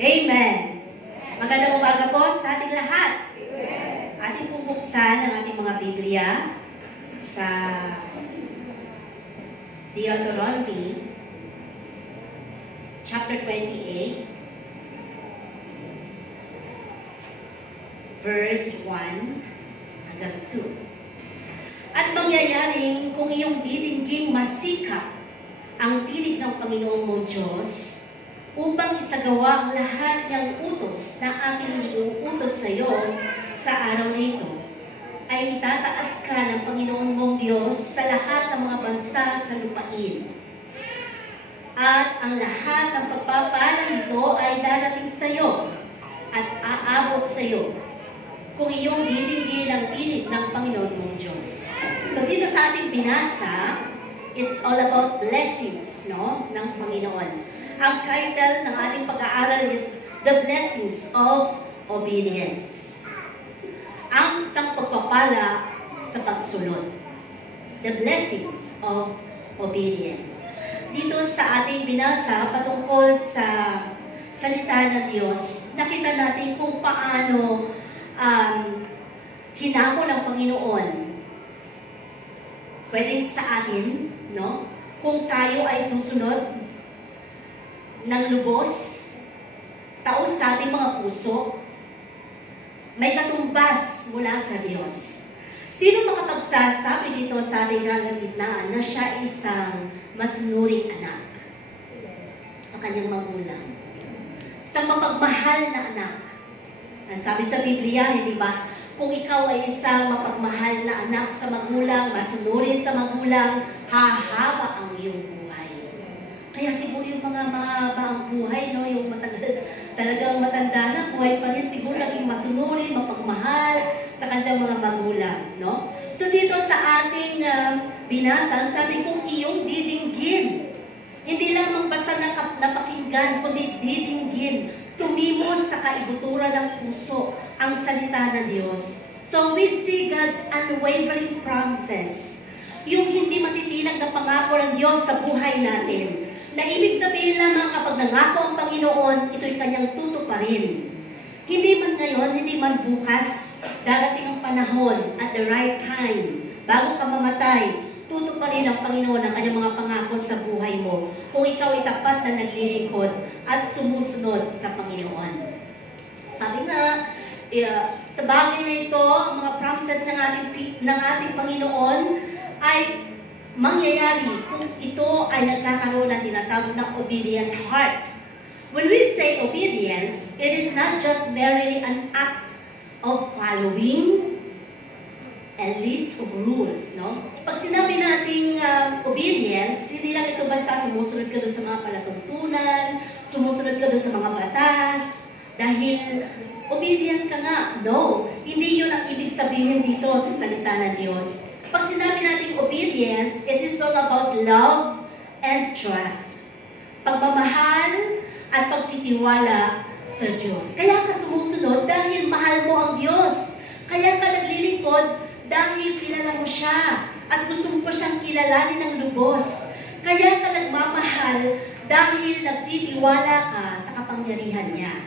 Amen. Magandang umaga po sa ating lahat. Ating pong buksan ang ating mga Biblia sa Deuteronomy chapter 28, verse 1 hanggang 2. At mangyayaring kung iyong ditingging masikap ang tinig ng Panginoong mong Diyos, upang isagawa ang lahat ng utos na aking iuutos sa iyo sa araw na ito, ay itataas ka ng Panginoon mong Diyos sa lahat ng mga bansa sa lupain. At ang lahat ng pagpapala nito ay darating sa iyo at aabot sa iyo kung iyong ditinggin ang tinig ng Panginoon mong Diyos. So dito sa ating binasa, it's all about blessings, no, ng Panginoon. Ang title ng ating pag-aaral is The Blessings of Obedience. Ang isang pagpapala sa pagsunod. The Blessings of Obedience. Dito sa ating binasa patungkol sa salita ng Diyos, nakita natin kung paano hinako ng Panginoon pwedeng sa atin, no? Kung tayo ay susunod ng lubos, taos sa ating mga puso, may katumbas mula sa Diyos. Sino makapagsasabi dito sa ating kalagitnaan na siya isang masunuring anak sa kanyang magulang? Isang mapagmahal na anak. Ang sabi sa Biblia, hindi ba? Kung ikaw ay isang mapagmahal na anak sa magulang, masunurin sa magulang, hahaba ang iyong buhay. Kaya siguro yung mga mahaba ang buhay, no? Yung talagang matanda na, buhay pa rin, siguro naging masunurin, mapagmahal sa kanilang mga magulang, no? So dito sa ating binasa, sabi kong iyong didinggin. Hindi lamang basta napakinggan, kundi didinggin. Tumimos sa kaibuturan ng puso ang salita ng Diyos. So we see God's unwavering promises. Yung hindi matitinag na pangako ng Diyos sa buhay natin. Na ibig sabihin lamang kapag nangako ang Panginoon, ito'y kanyang tutuparin. Hindi man ngayon, hindi man bukas, darating ang panahon at the right time, bago ka mamatay, tutuparin ang Panginoon ang kanyang mga pangako sa buhay mo kung ikaw ay tapat na naglilingkod at sumusunod sa Panginoon. Sabi nga, sa bagay na ito, ang mga promises ng ating Panginoon ay mangyayari kung ito ay nagkakaroon ng tinatawag na obedient heart. When we say obedience, it is not just merely an act of following a list of rules, no? Pag sinabi nating obedience, hindi lang ito basta sumusunod ka doon sa mga palatuntunan, sumusunod ka doon sa mga batas, dahil obedient ka nga. No, hindi yun ang ibig sabihin dito sa salita ng Diyos. Pag sinabi natin obedience, it is all about love and trust. Pagmamahal at pagtitiwala sa Diyos. Kaya ka sumusunod dahil mahal mo ang Diyos. Kaya ka naglilingkod dahil kilala mo siya at gusto mo pa siyang kilalanin ng lubos. Kaya ka nagmamahal dahil nagtitiwala ka sa kapangyarihan niya.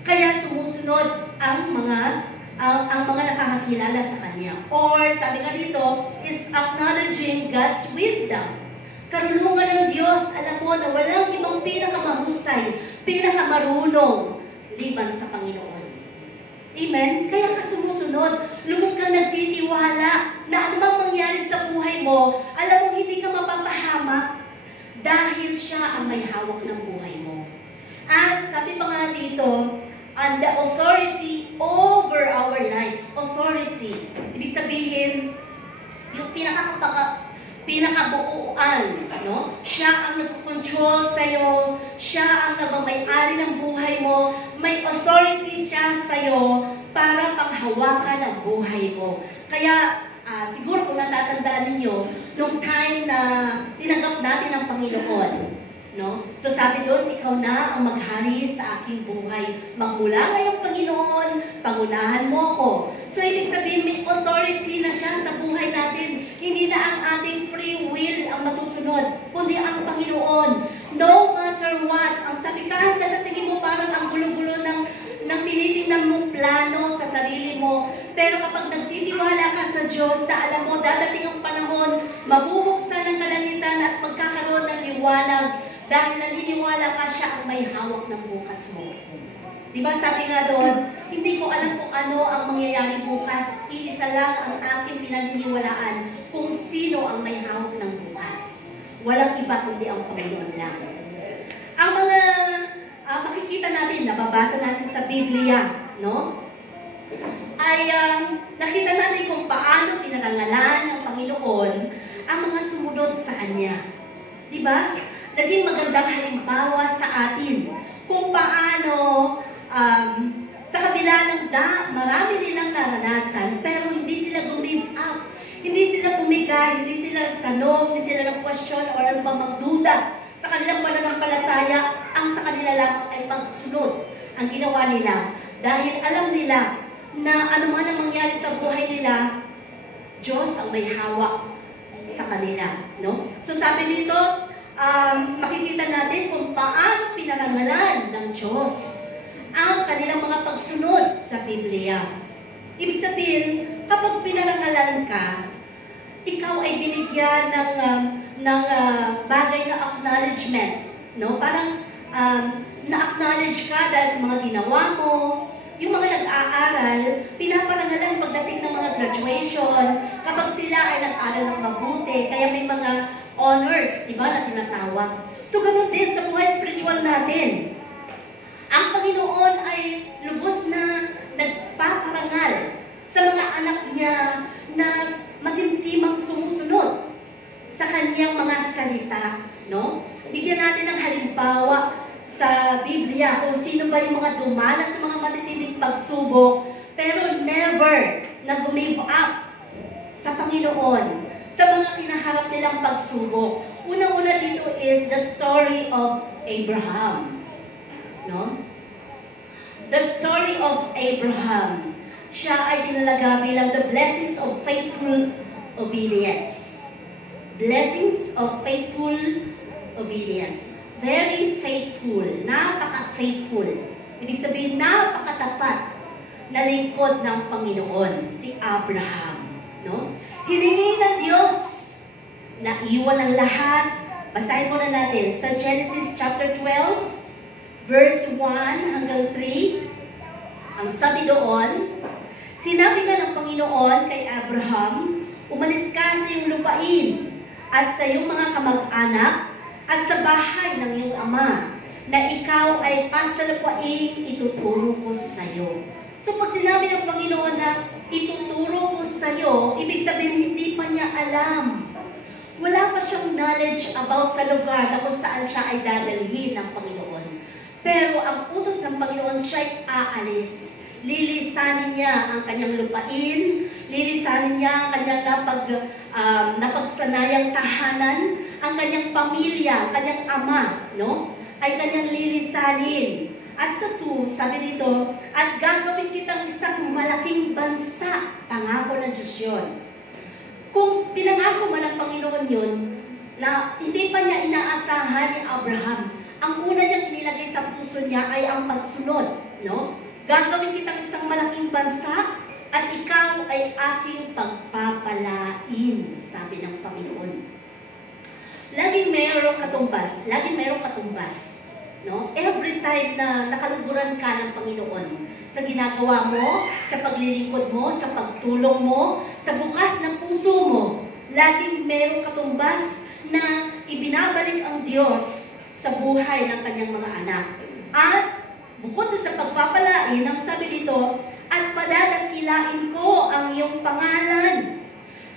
Kaya sumusunod ang mga nakakakilala sa Kanya. Or, sabi nga dito, is acknowledging God's wisdom. Karunungan ng Diyos, alam mo na walang ibang pinakamahusay, pinakamarunong, liban sa Panginoon. Amen? Kaya ka sumusunod, lubos kang nagtitiwala na anumang mangyari sa buhay mo, alam mo hindi ka mapapahamak dahil siya ang may hawak ng buhay mo. At sabi pa nga dito, and the authority over our lives. Authority. Ibig sabihin, yung pinakabuuan, no? Siya ang nagko-control sa'yo, siya ang nagmamay-ari ng buhay mo, may authority siya sa'yo para panghawakan ang buhay mo. Kaya, siguro kung natatandaan ninyo, nung time na tinanggap natin ang Panginoon, no? So sabi doon, ikaw na ang maghari sa aking buhay. Magmula ngayong Panginoon, pangunahan mo ako. So ibig sabihin, may authority na siya sa buhay natin. Hindi na ang ating free will ang masusunod, kundi ang Panginoon. No matter what, ang sabi kahit na sa tingin mo parang ang tinitingnan mong plano sa sarili mo. Pero kapag nagtitiwala ka sa Diyos na alam mo, dadating ang panahon, mabubuksan ang kalangitan at magkakaroon ng liwanag dahil naniniwala ka siya ang may hawak ng bukas mo. Diba sabi nga doon, hindi ko alam kung ano ang mangyayari bukas, iisa lang ang aking pinaniniwalaan kung sino ang may hawak ng bukas. Walang iba kundi ang Panginoon lang. Ang mga makikita natin, nababasa natin sa Biblia, no? Ay nakita natin kung paano pinarangalan ng Panginoon ang mga sumunod sa Kanya. Diba? Naging magandang halimbawa sa atin kung paano sa kabila ng marami nilang naranasan, pero hindi sila give up. Hindi sila bumigay, hindi sila tanong, hindi sila nag-question o ano pa magduda sa kanilang pananampalataya. Ang sa kanila lang ay pagsunod ang ginawa nila. Dahil alam nila na ano man ang mangyari sa buhay nila, Diyos ang may hawak sa kanila. No? So sabi dito, makikita natin kung paano pinarangalan ng Diyos ang kanilang mga pagsunod sa Biblia. Ibig sabihin, kapag pinarangalan ka, ikaw ay binigyan ng bagay na acknowledgement. No? Parang na-acknowledge ka dahil sa mga ginawa mo. Yung mga nag-aaral, pinaparangalan pagdating ng mga graduation, kapag sila ay nag-aaral ng mabuti, kaya may mga honors, diba, na tinatawag. So, ganun din sa buhay spiritual natin. Ang Panginoon ay lubos na nagpaparangal sa mga anak niya na matimtimang sumusunod sa kanyang mga salita. No? Bigyan natin ng halimbawa sa Biblia kung sino ba yung mga dumanas sa mga matitinding pagsubok pero never na give up sa Panginoon sa mga kinaharap nilang pagsubok. Unang-una dito is the story of Abraham. No? The story of Abraham. Siya ay tinalaga bilang the blessings of faithful obedience. Blessings of faithful obedience. Very faithful. Napaka-faithful. Ibig sabihin, napakatapat na lingkod ng Panginoon, si Abraham. No? Hiningi ng Diyos na iwan ang lahat. Basahin muna natin sa Genesis chapter 12, verse 1 hanggang 3, ang sabi doon, sinabi nga ng Panginoon kay Abraham, umalis ka sa iyong lupain at sa iyong mga kamag-anak at sa bahay ng iyong ama, na ikaw ay pasalupaing ituturo ko sa iyo. So pag sinabi ng Panginoon na ituturo ko sa iyo, ibig sabihin hindi pa niya alam. Wala pa siyang knowledge about sa lugar na kung saan siya ay dadalhin ng Panginoon. Pero ang utos ng Panginoon, siya'y aalis. Lilisanin niya ang kanyang lupain, lilisanin niya ang kanyang napagsanayang tahanan, ang kanyang pamilya, kanyang ama, no? Ay kanyang lilisanin. At sa 2, sabi dito, at gagawin kitang isang malaking bansa, pangako ng Diyos yun. Kung pinangako man ng Panginoon yun, na hindi pa niya inaasahan ni Abraham, ang una niyang inilagay sa puso niya ay ang pagsunod, no? Gagawin kitang isang malaking bansa at ikaw ay aking pagpapalain, sabi ng Panginoon. Laging mayroong katumbas, no? Every time na nakaluguran ka ng Panginoon, sa ginagawa mo, sa paglilingkod mo, sa pagtulong mo, sa bukas ng puso mo, laging mayroong katumbas na ibinabalik ang Diyos sa buhay ng kanyang mga anak. At bukod sa pagpapalain, ang sabi dito, at padadakilain ko ang iyong pangalan.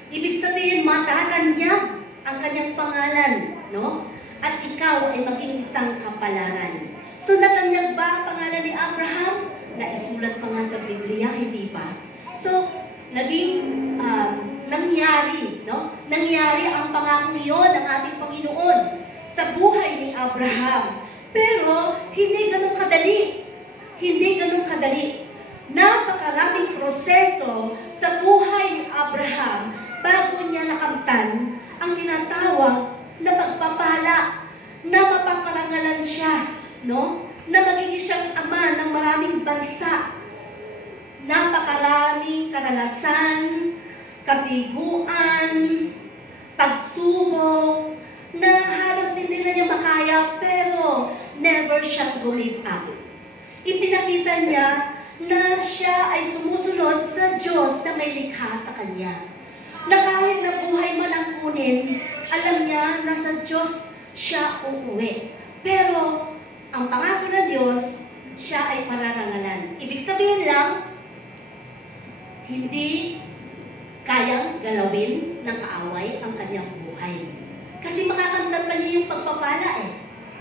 Ibig sabihin, matatanyag ang kanyang pangalan, no? At ikaw ay maging isang kapalaran. So natanyag ba ang pangalan ni Abraham? Naisulat pa nga sa Biblia, hindi ba? So, naging nangyari, no? Nangyari ang pangako yun ng ating Panginoon sa buhay ni Abraham. Pero, hindi ganun kadali. Hindi ganun kadali. Napakaraming proseso sa buhay ni Abraham bago niya nakamtan ang tinatawag na pagpapala, na mapaparangalan siya, no? Na magiging siyang ama ng maraming bansa. napakaraming karanasan, kabiguan, pagsubok, na halos hindi na niya makaya, pero never siyang give up. Ipinakita niya na siya ay sumusunod sa Diyos na may likha sa kanya. Na kahit na buhay man ang kunin, alam niya na sa Diyos siya uuwi. Pero ang pangako ng Diyos, siya ay pararangalan. Ibig sabihin lang, hindi kayang galawin ng kaaway ang kanyang buhay. Kasi makakamtan pa niya yung pagpapala eh.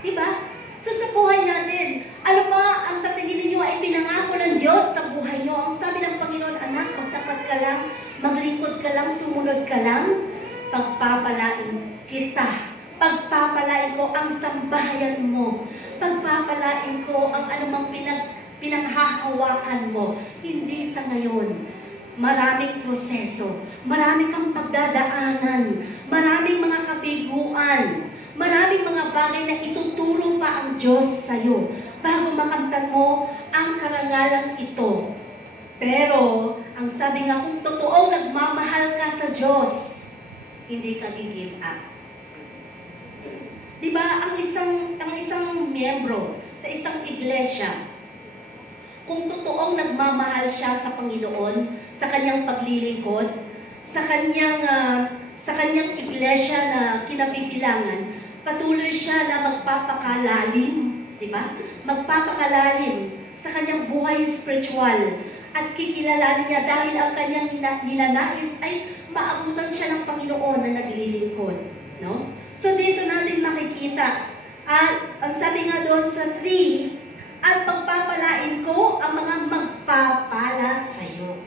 Diba? So sa buhay natin, ano ba ang sa tingin ninyo ay pinangako ng Diyos sa buhay niyo? Ang sabi ng Panginoon, anak, magtapat ka lang, maglingkod ka lang, sumunod ka lang, pagpapalain kita. Pagpapalain ko ang sambahayan mo. Pagpapalain ko ang anumang pinanghahawakan mo. Hindi sa ngayon. Maraming proseso. Maraming kang pagdadaanan. Maraming mga kabiguan. Maraming mga bagay na ituturo pa ang Diyos sa'yo bago makamtan mo ang karangalang ito. Pero, ang sabi nga, kung totoong nagmamahal ka sa Diyos, hindi ka gi-give up. Diba, ang isang miyembro sa isang iglesia, kung totoong nagmamahal siya sa Panginoon, sa kanyang paglilingkod, sa kanyang iglesia na kinabibilangan, patuloy siya na magpapakalalim, di ba? Magpapakalalim sa kanyang buhay spiritual at kikilalanin niya dahil ang kanyang ninanais ay maabutan siya ng Panginoon na naglilingkod, no? So dito natin makikita, ang sabi nga doon sa 3, at pagpapalain ko ang mga magpapala sa iyo.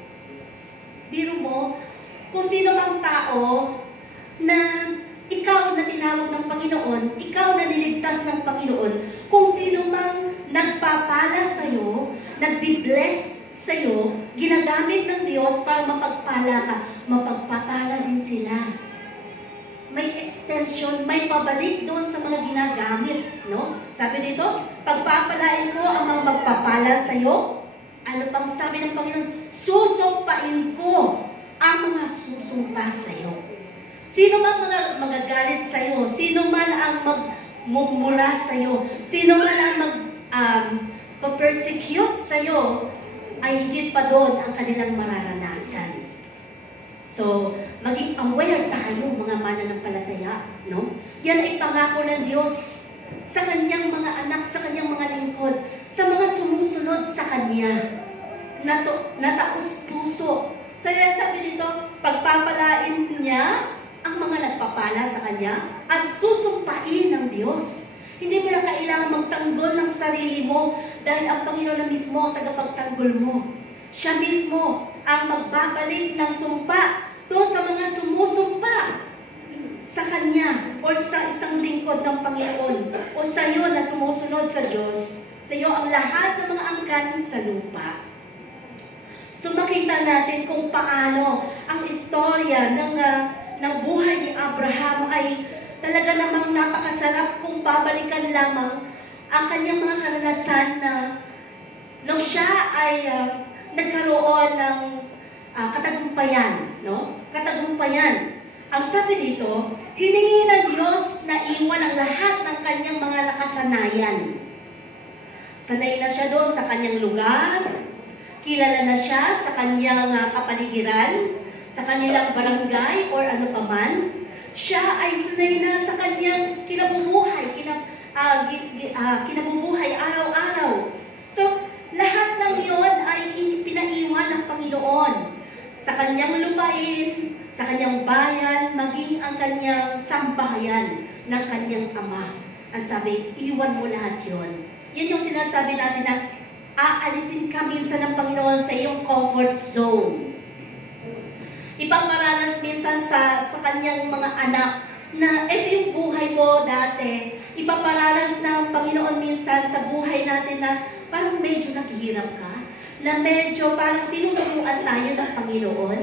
Biro mo, kung sino mang tao na ikaw na tinawag ng Panginoon, ikaw na niligtas ng Panginoon, kung sino mang nagpapala sa iyo, nagbi-bless sa iyo, ginagamit ng Diyos para mapagpala ka, mapagpapala din sila. May extension, may pabalik doon sa mga ginagamit, no? Sabi dito, pagpapalain ko ang mga magpapala sa iyo. Ano pang sabi ng Panginoon? Susumpain ko ang mga susumpa sa iyo. Sino man mga magagalit sa iyo, sino man ang magmumura sa iyo, sino man ang mag-persecute sa iyo, ay higit pa doon ang kanilang mararanasan. So, maging aware tayo, mga mananampalataya, no? Yan ay pangako ng Diyos sa kanyang mga anak, sa kanyang mga lingkod, sa mga sumusunod sa kanya, na taos puso. Sabi dito, pagpapalain niya ang mga nagpapala sa kanya at susumpain ng Diyos. Hindi mo na kailangan magtanggol ng sarili mo dahil ang Panginoon na mismo ang tagapagtanggol mo. Siya mismo ang magbabalik ng sumpa doon sa mga sumusumpa sa Kanya o sa isang lingkod ng Panginoon o sa iyo na sumusunod sa Diyos. Sa iyo ang lahat ng mga angkan sa lupa. So makita natin kung paano ang istorya ng buhay ni Abraham ay talaga namang napakasarap kung babalikan lamang ang kanyang mga karanasan na nung siya ay nagkaroon ng katagumpayan, no? Katagumpayan. Ang sabi dito, hiningi ng Diyos na iwan ang lahat ng kanyang mga nakasanayan. Sanay na siya doon sa kanyang lugar, kilala na siya sa kanyang kapaligiran, sa kanilang barangay or ano paman. Siya ay sanay na sa kanyang kinabubuhay, kinabubuhay araw-araw. So, lahat ng iyon ay pinaiwan ng Panginoon sa kanyang lupain, sa kanyang bayan, maging ang kanyang sambahayan ng kanyang ama. Ang sabi, iwan mo lahat yun. Yan yung sinasabi natin na aalisin ka minsan ng Panginoon sa iyong comfort zone. Ipaparanas minsan sa kanyang mga anak na ito yung buhay mo dati. Ipaparanas ng Panginoon minsan sa buhay natin na parang medyo naghihirap ka, na medyo parang tinuturuan tayo ng Panginoon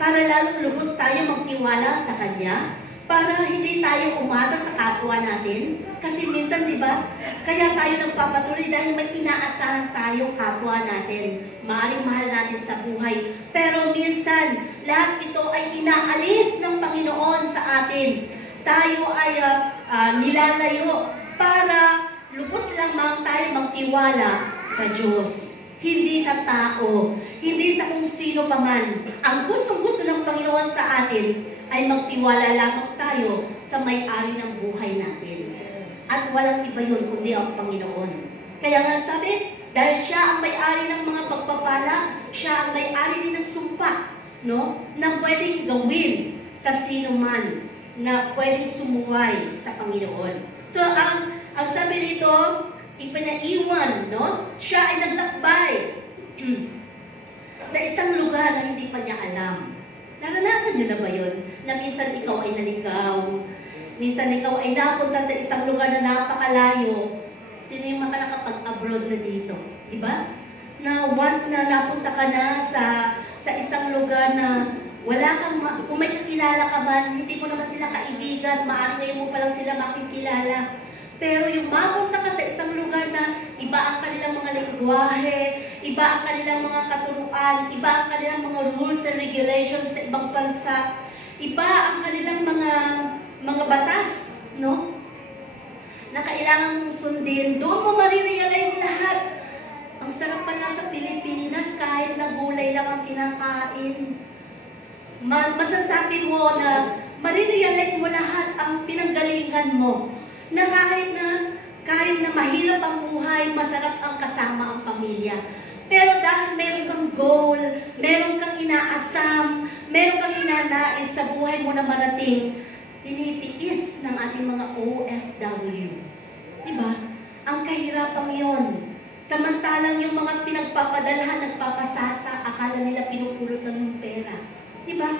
para lalong lubos tayo magtiwala sa Kanya, para hindi tayo umasa sa kapwa natin. Kasi minsan, di ba, kaya tayo nagpapatuloy dahil may inaasahan tayo kapwa natin. Maaaring mahal natin sa buhay. Pero minsan, lahat ito ay inaalis ng Panginoon sa atin. Tayo ay nilalayo para lubos lamang tayo magtiwala sa Diyos. Hindi sa tao, hindi sa kung sino paman. Ang gustong-gusto ng Panginoon sa atin ay magtiwala lamang tayo sa may-ari ng buhay natin. At walang iba yun kundi ang Panginoon. Kaya nga sabi, dahil siya ang may-ari ng mga pagpapala, siya ang may-ari din ng sumpa, no? Na pwedeng gawin sa sino man na pwedeng sumuway sa Panginoon. So, ang sabi dito, ipinaiwan, no? Siya ay naglakbay sa isang lugar na hindi pa niya alam. Naranasan niyo na ba yun? Na minsan ikaw ay naligaw, minsan ikaw ay napunta sa isang lugar na napakalayo. Sino yung mga nakapag-abroad na dito? Diba? Na once na napunta ka na sa isang lugar na wala kang, kung may kakilala ka man, hindi mo naman sila kaibigan, maaari ngayon mo pa lang sila makikilala. Pero yung mapunta ka sa isang lugar na iba ang kanilang mga lengguwahe, iba ang kanilang mga katuruan, iba ang kanilang mga rules and regulations sa ibang bansa, iba ang kanilang mga batas, no? Na kailangan mong sundin. Doon mo marirealize lahat. Ang sarap pala sa Pilipinas, kahit na gulay lang ang kinakain. Masasabi mo na marirealize mo lahat ang pinanggalingan mo. Na kahit na mahirap ang buhay, masarap ang kasama ang pamilya. Pero dahil meron kang goal, meron kang inaasam, meron kang inanais sa buhay mo na marating, tinitiis ng ating mga OFW. Diba? Ang kahirapang yon. Samantalang yung mga pinagpapadalhan, nagpapasasa, akala nila pinupulot lang yung pera. Diba?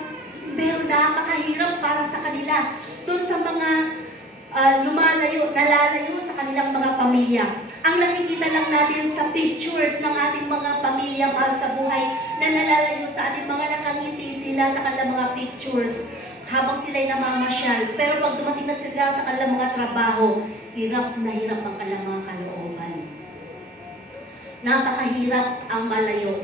Pero napakahirap para sa kanila. Doon sa mga nalalayo sa kanilang mga pamilya. Ang nakikita lang natin sa pictures ng ating mga pamilya mahal sa buhay na nalalayo sa ating mga nakangiti sila sa kanilang mga pictures habang sila'y namamasyal. Pero pag dumating na sila sa kanilang mga trabaho, hirap na hirap ang kanilang mga kalooban. Napakahirap ang malayo.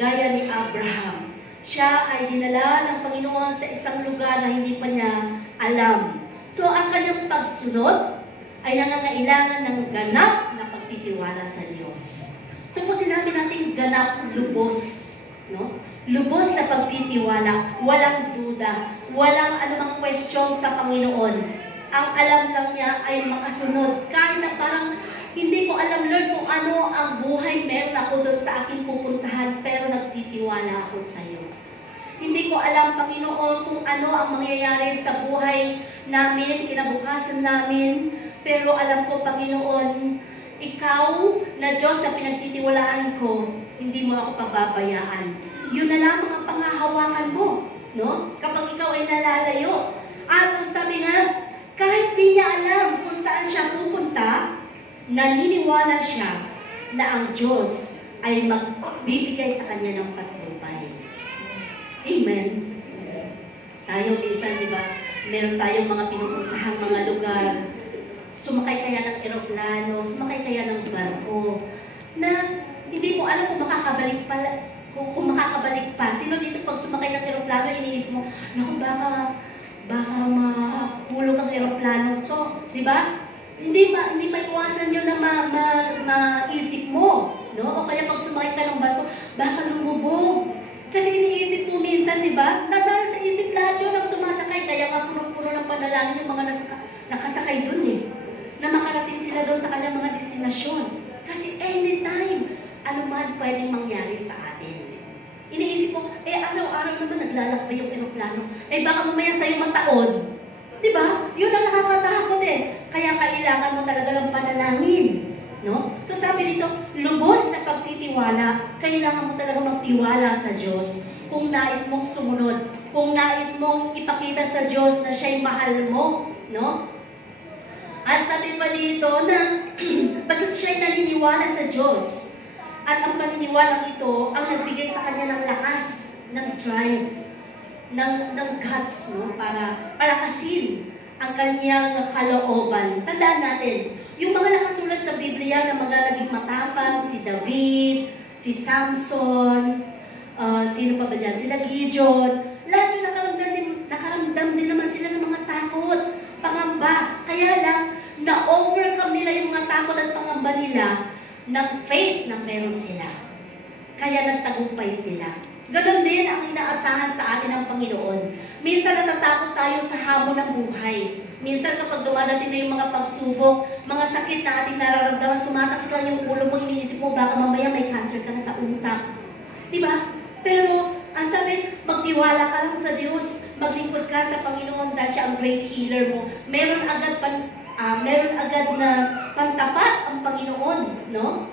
Gaya ni Abraham. Siya ay dinala ng Panginoon sa isang lugar na hindi pa niya alam. So, ang kanyang pagsunod ay nangangailangan ng ganap na pagtitiwala sa Diyos. So, kung sinabi natin ganap, lubos, no? Lubos na pagtitiwala, walang duda, walang anumang question sa Panginoon. Ang alam lang niya ay makasunod. Kahit na parang hindi ko alam, Lord, kung ano ang buhay meron ako doon sa aking pupuntahan, pero nagtitiwala ako sa iyo. Hindi ko alam, Panginoon, kung ano ang mangyayari sa buhay namin, kinabukasan namin. Pero alam ko, Panginoon, Ikaw na Diyos na pinagtitiwalaan ko, hindi mo ako pababayaan. Yun na lang mga pangahawakan mo, no? Kapag ikaw ay nalalayo. At ang sabi nga, kahit di niya alam kung saan siya pupunta, naniniwala siya na ang Diyos ay magbibigay sa kanya ng patnubay. Amen. Tayo minsan, di ba, meron tayong mga pinupuntahan mga lugar, sumakay kaya ng eroplano, sumakay kaya ng barko, na hindi mo alam kung makakabalik pa. Sino dito pag sumakay ng eroplano, iniisip mo, naku, baka mahulog ang eroplano to, di ba? Hindi maiwasan yun na maisip mo, no? O kaya pag sumakay ka ng barko, baka lumubog. Kasi iniisip mo minsan, di ba? Nadala sa isip lahat yun ang sumasakay. Kaya nga puno-puno ng panalangin yung mga nakasakay dun eh. Na makarating sila doon sa kanilang mga destinasyon. Kasi anytime, ano man pwedeng mangyari sa atin. Iniisip ko, araw-araw naman naglalakbay yung eroplano. Baka mamaya sa'yo mataon. Di ba? Yun ang nakakatakot eh. Kaya kailangan mo talaga ng panalangin. No? So sabi dito, lubos na pagtitiwala, kailangan mo talaga magtiwala sa Diyos. Kung nais mong sumunod, kung nais mong ipakita sa Diyos na siya'y mahal mo, no? At sabi pa dito na basta siya'y naniniwala sa Diyos. At ang paniniwalang ito ang nagbigay sa kanya ng lakas, ng drive. ng guts, no? Para palakasin ang kanyang kalooban. Tandaan natin, yung mga nakasulat sa Biblia na mga naging matapang, si David, si Samson, sino pa ba dyan? Sila Gideon, lahat yung nakaramdam din naman sila ng mga takot, pangamba. Kaya lang, na-overcome nila yung mga takot at pangamba nila ng faith na meron sila. Kaya nagtagumpay sila. Ganon din ang inaasahan sa atin ng Panginoon. Minsan natatakot tayo sa hamon ng buhay. Minsan kapag dumadating na yung mga pagsubok, mga sakit na ating nararamdaman, sumasakit lang yung ulo mo, iniisip mo, baka mamaya may cancer ka na sa utak. Diba? Pero, ang sabi, magtiwala ka lang sa Diyos, maglingkod ka sa Panginoon dahil siya ang great healer mo. Meron agad na pantapat ang Panginoon, no?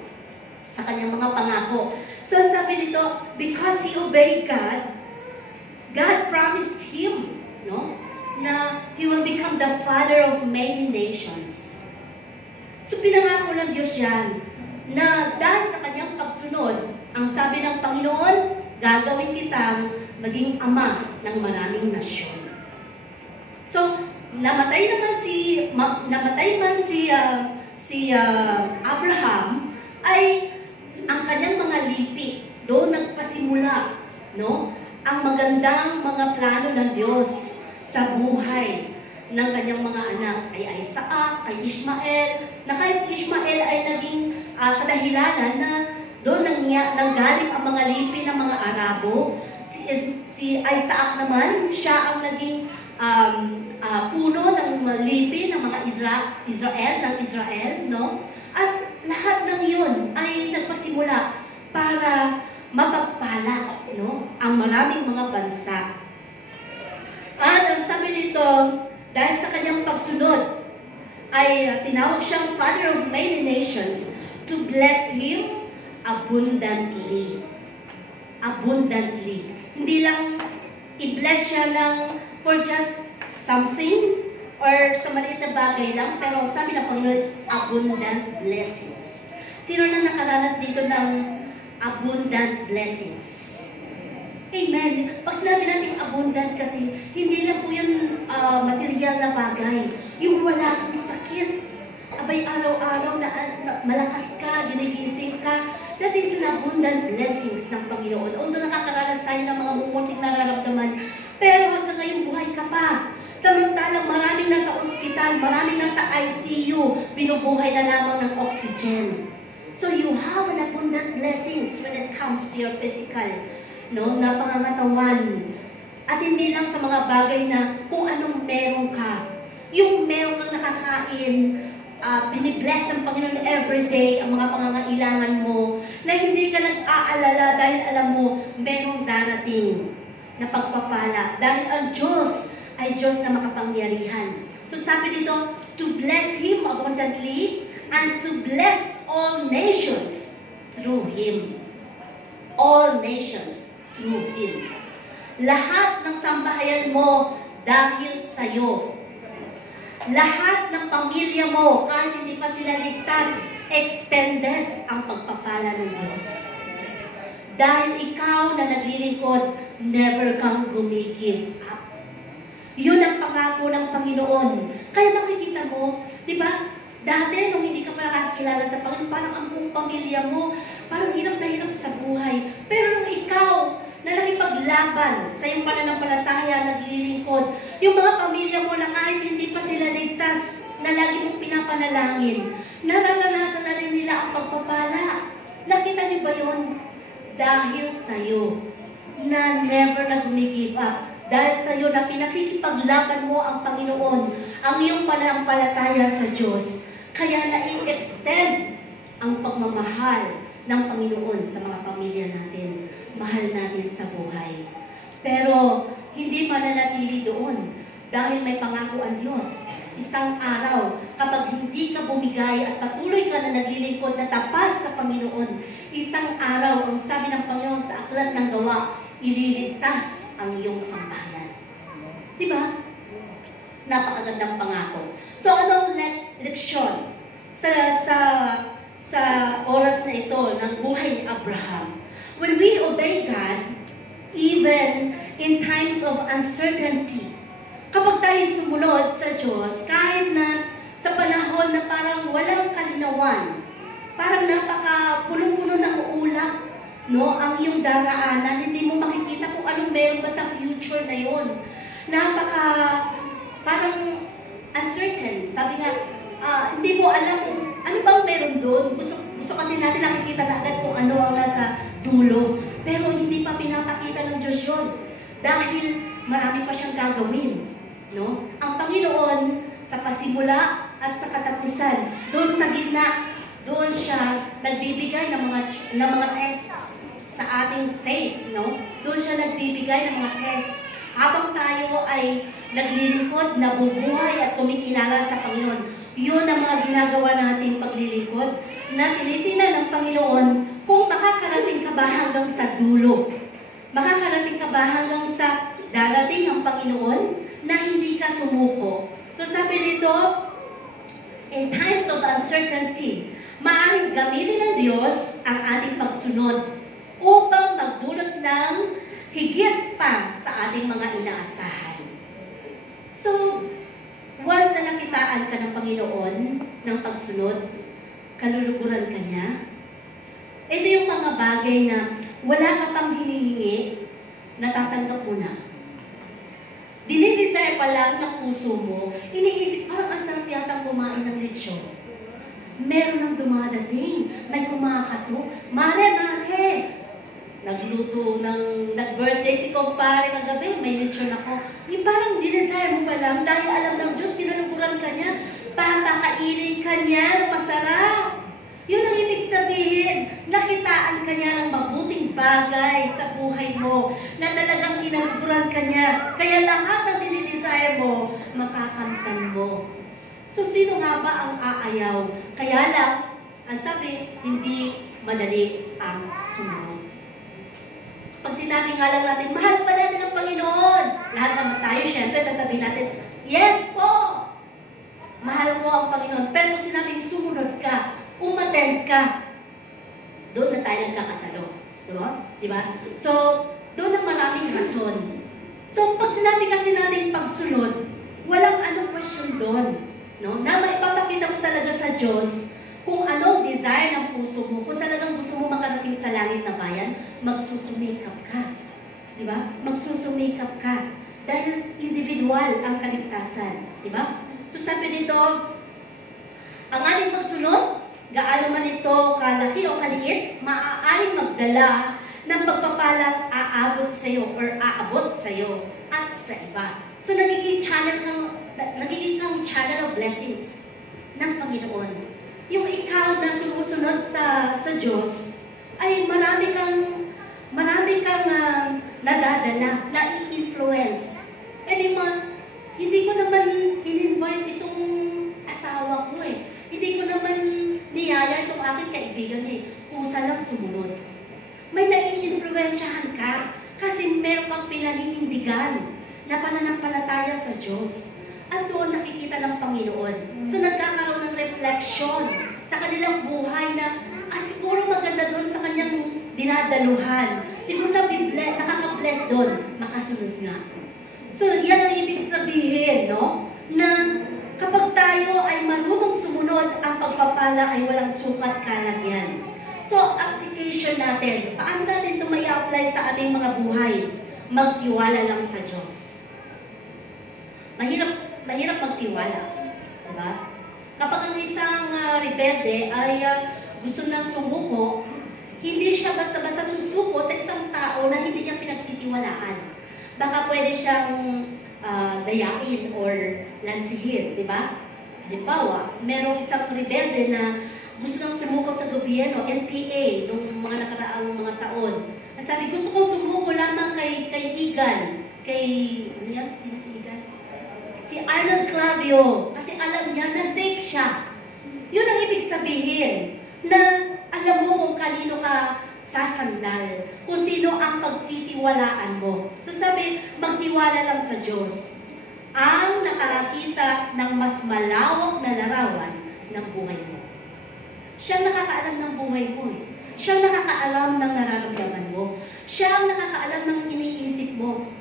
Sa kanyang mga pangako. So, sabi dito, because he obeyed God, God promised him, no, na he will become the father of many nations. So, pinangako ng Diyos yan, na dahil sa kanyang pagsunod, ang sabi ng Panginoon, gagawin kitang maging ama ng maraming nasyon. So, namatay man si Abraham, ay ang kanyang mga lipi, doon nagpasimula, no? Ang magandang mga plano ng Diyos sa buhay ng kanyang mga anak, ay Isaac, ay Ishmael, na kahit si Ishmael ay naging kadahilanan na doon nanggaling ang mga lipi ng mga Arabo. Si Isaac naman, siya ang naging puno ng lipi ng mga Israel, no? At lahat ng yun ay nagpasimula para mapagpala, no, ang maraming mga bansa. At ang sabi dito, dahil sa kanyang pagsunod, ay tinawag siyang Father of many nations to bless him abundantly. Abundantly. Hindi lang i-bless siya ng for just something, or sa maliit na bagay lang, pero sabi ng Panginoon is abundant blessings. Sino na nakaranas dito ng abundant blessings? Amen. Pag sinabi natin abundant kasi, hindi lang po yun material na bagay. Yung wala kang sakit. Abay, araw-araw na malakas ka, ginigising ka. That is an abundant blessings ng Panginoon. Although nakakaranas tayo ng mga mumunting nararamdaman, pero hanggang ngayon buhay ka pa. Samantalang maraming nasa ospital, maraming nasa ICU, binubuhay na lamang ng oxygen. So you have an abundant blessings when it comes to your physical, no, na pangangatawan. At hindi lang sa mga bagay na kung anong meron ka. Yung meron kang nakakain, binibless ng Panginoon everyday ang mga pangangailangan mo, na hindi ka nag-aalala dahil alam mo, merong darating na pagpapala. Dahil ang Diyos ay Diyos na makapangyarihan. So sabi dito, to bless Him abundantly and to bless all nations through Him. All nations through Him. Lahat ng sambahayan mo dahil sa'yo. Lahat ng pamilya mo, kahit hindi pa sila ligtas, extended ang pagpapala ng Diyos. Dahil ikaw na naglilingkod, never kang gumigive up. Yun ang pangako ng Panginoon. Kaya makikita mo, di ba? Dati, nung hindi ka pa nakakilala sa Panginoon, parang ang buong pamilya mo, parang hirap na hirap sa buhay. Pero nung ikaw, na nakipaglaban sa iyong pananampalataya, naglilingkod, yung mga pamilya mo na kahit hindi pa sila ligtas, na lagi mong pinapanalangin, nararanasan na rin nila ang pagpapala. Nakita niyo ba yun? Dahil sa'yo, na never na gumigive up. Dahil sa iyo na pinakikipaglaban mo ang Panginoon, ang iyong pananampalataya sa Diyos. Kaya na-i-extend ang pagmamahal ng Panginoon sa mga pamilya natin. Mahal natin sa buhay. Pero hindi mananatili doon dahil may pangako ang Diyos. Isang araw, kapag hindi ka bumigay at patuloy ka na naglilingkod na tapat sa Panginoon, isang araw, ang sabi ng Panginoon sa Aklat ng Gawa, ililigtas ang iyong sambahayan. Diba? Napakagandang pangako. So, anong leksyon sa oras na ito ng buhay ni Abraham? When we obey God, even in times of uncertainty. Kapag tayo sumunod sa Diyos, kahit na sa panahon na parang walang kalinawan, parang napaka-punong-puno ng ulap, no, ang iyong daraanan, hindi mo makikita kung anong meron ba sa future na yon. Parang uncertain. Sabi nga, hindi mo alam kung ano bang meron doon. Gusto kasi natin nakikita na agad kung ano ang nasa dulo. Pero hindi pa pinapakita ng Diyos yun. Dahil marami pa siyang gagawin. No? Ang Panginoon, sa pasimula at sa katapusan, doon sa gitna, doon siya nagbibigay ng mga tests sa ating faith. No? Doon siya nagbibigay ng mga tests. Habang tayo ay naglilingkod, nabubuhay at kumikilala sa Panginoon. Yun ang mga ginagawa natin paglilingkod na tinitingnan ng Panginoon kung makakarating ka ba hanggang sa dulo. Makakarating ka ba hanggang sa darating ng Panginoon na hindi ka sumuko. So sabi dito, in times of uncertainty, maaaring gamitin ng Diyos ang ating pagsunod upang magdulot ng higit pa sa ating mga inaasahan. So, once na nakitaan ka ng Panginoon ng pagsunod, kaluluguran ka niya, ito yung mga bagay na wala ka pang hinihingi, natatanggap mo na. Dinidesire pa lang ng puso mo, iniisip, parang ang sarap yatang kumain ng lechon. Meron nang dumadating, may kumakato, Mare! Nag-birthday si kumpare kagabi, may lechon ako. Yung parang dinesire mo pa lang, dahil alam ng Diyos, kinuluguran ka niya, papakainin ka niya ng masarap. Yun ang ibig sabihin, nakitaan ka niya ng mabuting bagay sa buhay mo, na talagang kinuluguran ka niya. Kaya lahat ng dinidesire mo, makakamtan mo. So, sino nga ba ang aayaw? Kaya lang, ang sabi, hindi madali ang sumunod. Pag sinabi nga lang natin, mahal pa natin ang Panginoon. Lahat naman tayo, syempre, sasabihin natin, yes po! Mahal ko ang Panginoon. Pero pag sinabing sumunod ka, umattend ka, doon na tayo nagkakatalo. Diba? So, doon ang maraming rason. So, pag sinabi kasi natin pagsunod, walang anong question doon. No? Na maipapakita mo talaga sa Diyos kung anong desire ng puso mo, kung talagang gusto mo makarating sa langit na bayan, magsusumikap ka. Diba? Magsusumikap ka. Dahil individual ang kaligtasan. Diba? So sabi dito, ang ating pagsunod, gaano man ito kalaki o kaliit, maaaring magdala ng pagpapalang aabot sa iyo or aabot sa iyo at sa iba. So nagiging kang channel of blessings ng Panginoon. Yung ikaw na sumusunod sa Diyos, ay marami kang nadadala, na-influence. E di man, hindi ko naman in-invite itong asawa ko eh. Hindi ko naman niyaya itong aking kaibigan eh. Kusa lang sumunod. May nai-influensyahan ka kasi meron kang pinaninindigan na pananampalataya sa Diyos. At doon nakikita ng Panginoon. So nagkakaroon ng reflection sa kanilang buhay na siguro maganda doon sa kanyang dinadaluhan. Siguro nakaka-bless doon, makasunod nga. So yan ang ibig sabihin, no? Na kapag tayo ay marunong sumunod, ang pagpapala ay walang sukat kalagyan. So application natin, paano natin ito may apply sa ating mga buhay? Magtiwala lang sa Diyos. Mahirap magtiwala. Diba? Kapag ang isang rebelde ay gusto nang sumuko, hindi siya basta-basta susuko sa isang tao na hindi niya pinagtitiwalaan. Baka pwede siyang dayain or lansihin, di ba? Halimbawa, merong isang rebelde na gusto nang sumuko sa gobyerno, NPA, nung mga nakaraang mga taon. At sabi, gusto kong sumuko lamang kay Igan. Ano yan? Sino si Igan? Si Arnold Clavio, kasi alam niya na safe siya. Yun ang ibig sabihin, na alam mo kung kanino ka sasandal, kung sino ang pagtitiwalaan mo. So sabi, magtiwala lang sa Diyos. Ang nakakita ng mas malawak na larawan ng buhay mo. Siyang nakakaalam ng buhay mo eh. Siyang nakakaalam ng nararamdaman mo. Siyang nakakaalam ng iniisip mo.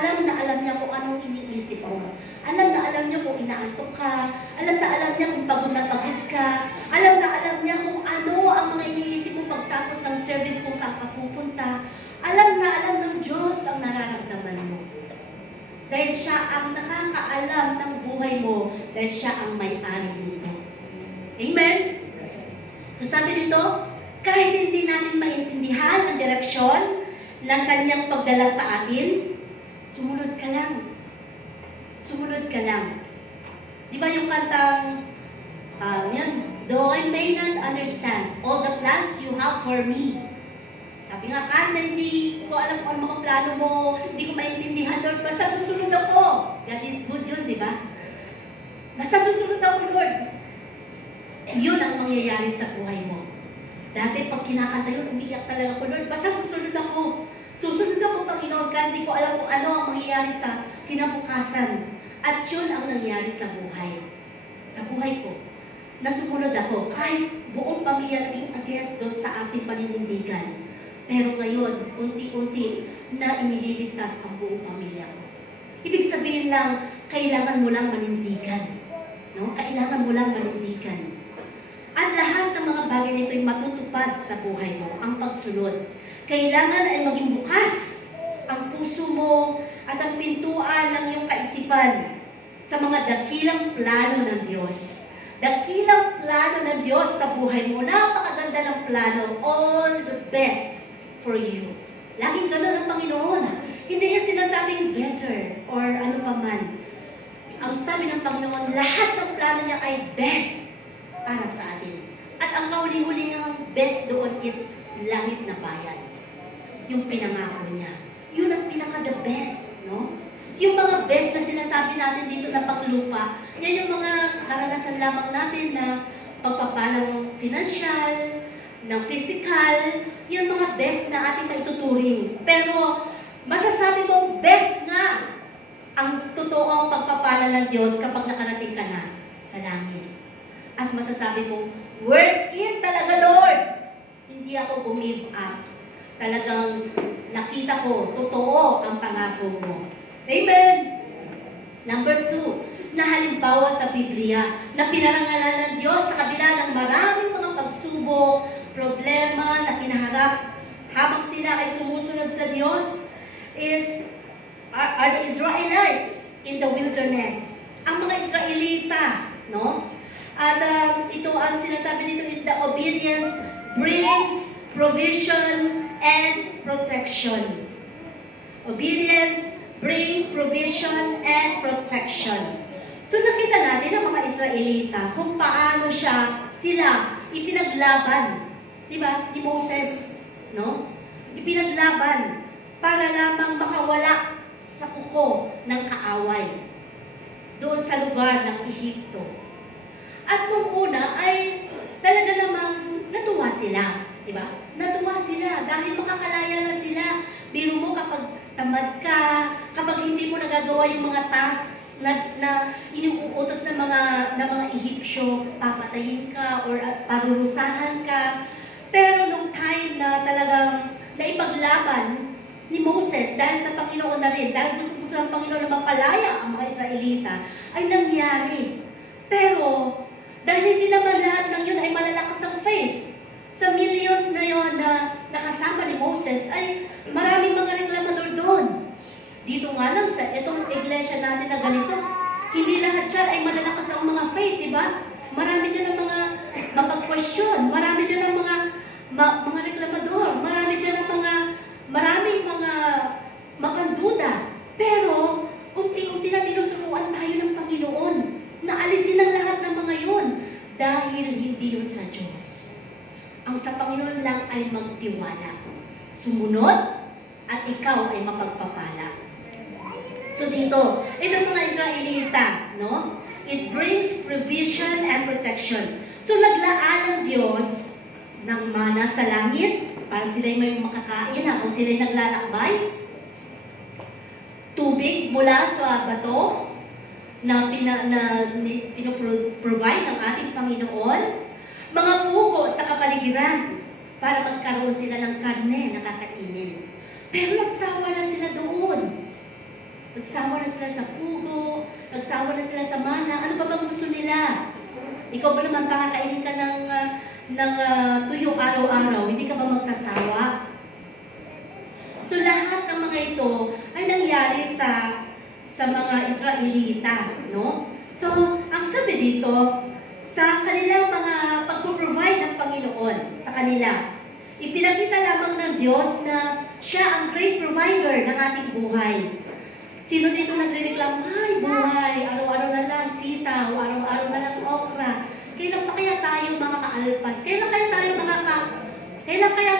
alam na alam niya kung anong iniisip mo. Alam na alam niya kung inaantok ka. Alam na alam niya kung pagod na pagod ka. Alam na alam niya kung ano ang mga iniisip mo pagtapos ng service kung saan ka pupunta. Alam na alam ng Diyos ang nararamdaman mo. Dahil siya ang nakakaalam ng buhay mo. Dahil siya ang may-ari nito. Amen? So sabi dito, kahit hindi natin maintindihan ang direksyon ng kanyang pagdala sa atin, sumunod ka lang. Sumunod ka lang. Di ba yung kantang, though I may not understand all the plans you have for me. Sabi nga, kahit hindi ko alam kung ano mga plano mo, hindi ko maintindihan, Lord, basta susunod ako. God is good yun, di ba? Basta susunod ako, Lord. Yun ang mangyayari sa buhay mo. Dati pag kinakanta yun, umiiyak talaga ako, Lord, basta susunod ako. Susunod ako, Panginoon, kahit hindi ko alam kung ano ang mangyayari sa kinabukasan. At yun ang nangyari sa buhay. Sa buhay ko. Nasumunod ako, kahit buong pamilya naging against doon sa ating paninindigan. Pero ngayon, unti-unti na inililigtas ang buong pamilya ko. Ibig sabihin lang, kailangan mo lang manindigan. No? Kailangan mo lang manindigan. At lahat ng mga bagay nito ay matutupad sa buhay mo, ang pagsunod. Kailangan ay maging bukas ang puso mo at ang pintuan ng iyong kaisipan sa mga dakilang plano ng Diyos. Dakilang plano ng Diyos sa buhay mo. Napakaganda ng plano. All the best for you. Laging ganun ang Panginoon. Hindi niya sinasabing better or ano pa man. Ang sabi ng Panginoon, lahat ng plano niya ay best para sa atin. At ang kauli-huli niyang best doon is langit na bayan. Yung pinangako niya. Yun ang pinaka-the best, no? Yung mga best na sinasabi natin dito na panglupa, yan yung mga karanasan lamang natin na pagpapalang financial, ng physical, yung mga best na ating maituturing. Pero masasabi mo, best nga ang totoong pagpapala ng Diyos kapag nakarating ka na sa langit. At masasabi mo, worth it talaga, Lord. Hindi ako give up. Talagang nakita ko, totoo ang pangako mo. Amen! Number 2, na halimbawa sa Biblia, na pinarangalan ng Diyos sa kabila ng maraming mga pagsubok, problema na pinaharap habang sila ay sumusunod sa Diyos, are the Israelites in the wilderness. Ang mga Israelita, no? At ito ang sinasabi dito is the obedience brings provision and protection. Obedience brings provision and protection. So nakita natin ang mga Israelita kung paano sila ipinaglaban, di ba? Ni Moses, no? Ipinaglaban para lamang makawala sa kuko ng kaaway doon sa lugar ng Ehipto. At nung una ay talaga namang natuwa sila, di ba? Natuwa sila dahil makakalaya na sila. Biro mo kapag tamad ka, kapag hindi mo nagagawa yung mga tasks na inuutos ng mga Ehipsyo, papatayin ka or parurusahan ka. Pero nung time na talagang naipaglaban ni Moses dahil sa Panginoon na rin, dahil gusto ng Panginoon na mapalaya ang mga Israelita, ay nangyari. Pero dahil hindi naman lahat ng yun ay malalakas ang faith. Sa millions na yun na nakasama ni Moses, ay maraming mga reklamador doon. Dito nga lang, sa itong iglesia natin na ganito, hindi lahat dyan ay malalakas ang mga faith, di ba? Marami dyan ang mga mapag-question, marami dyan ang mga reklamador, marami dyan ang maraming mga mapanduda. Pero, unti-unti na tinuturuan tayo ng Panginoon na alisin ang lahat ng mga yun dahil hindi yun sa Diyos. Ang sa Panginoon lang ay magtiwala. Sumunod at ikaw ay mapagpapala. So dito, itong mga Israelita, no? It brings provision and protection. So naglaan ng Diyos ng mana sa langit para sila'y may makakain habang sila'y naglalakbay. Tubig mula sa bato na pinoprovide ng ating Panginoon. Mga pugo sa kapaligiran para magkaroon sila ng karne na kakainin. Pero nagsawa na sila doon. Nagsawa na sila sa pugo, nagsawa na sila sa mana. Ano ba bang gusto nila? Ikaw ba naman pakakainin ka ng tuyo araw-araw? Hindi ka ba magsasawa? So lahat ng mga ito ay nangyari sa mga Israelita, no? So, ang sabi dito, sa kanilang mga pag-provide ng Panginoon sa kanila, ipinakita lamang ng Diyos na siya ang great provider ng ating buhay. Sino dito nagre-reklamo, ay buhay, araw-araw na lang sitaw, araw-araw na lang okra. Kailan pa kaya tayo mga kaalpas? Kailan kaya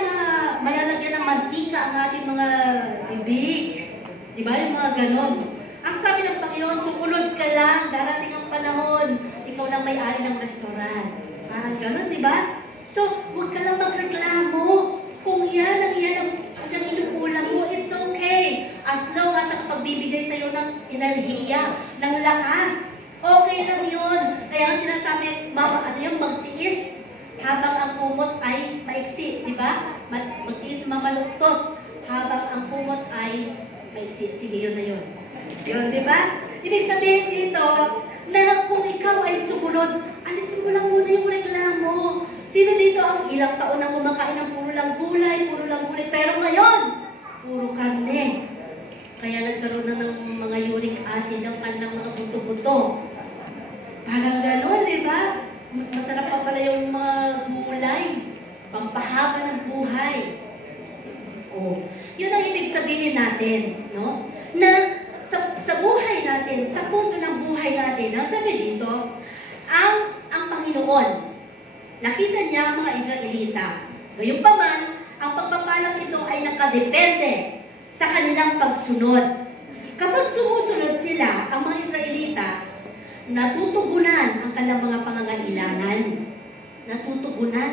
malalagyan ng mantika ang ating mga bibig? Di ba? Yung mga ganon. Ang sabi ng Panginoon, sumunod ka lang, darating ang panahon, ikaw lang may-ari ng restaurant. Parang ganon, di ba? So, huwag ka lang magreklamo. Kung yan ang inuulang mo, it's okay. As long as nakapagbibigay sa'yo ng enerhiya, ng lakas, okay lang yun. Kaya ang sinasabi, magtiis habang ang kumot ay maiksi, di ba? Magtiis mamaluktot habang ang kumot ay maiksi. Sige, yun na yun. Yun, di ba? Ibig sabihin dito, na kung ikaw ay sumunod, alisin mo lang muna yung reklamo. Sino dito ang ilang taon na kumakain ng puro lang gulay, pero ngayon, puro karne. Kaya nagkaroon na ng mga uric acid ng kanilang mga buto-buto. Parang gano'n, di ba? Mas masarap pa pala yung mga gulay. Pampahaba ng buhay. Oh, yun ang ibig sabihin natin, no? Na sa buhay natin, sa punto ng buhay natin, ang sabi dito, ang Panginoon, nakita niya ang mga Israelita. Gayunpaman, ang pagpapalang ito ay nakadepende sa kanilang pagsunod. Kapag sumusunod sila, ang mga Israelita, natutugunan ang kanilang mga pangangailangan. Natutugunan.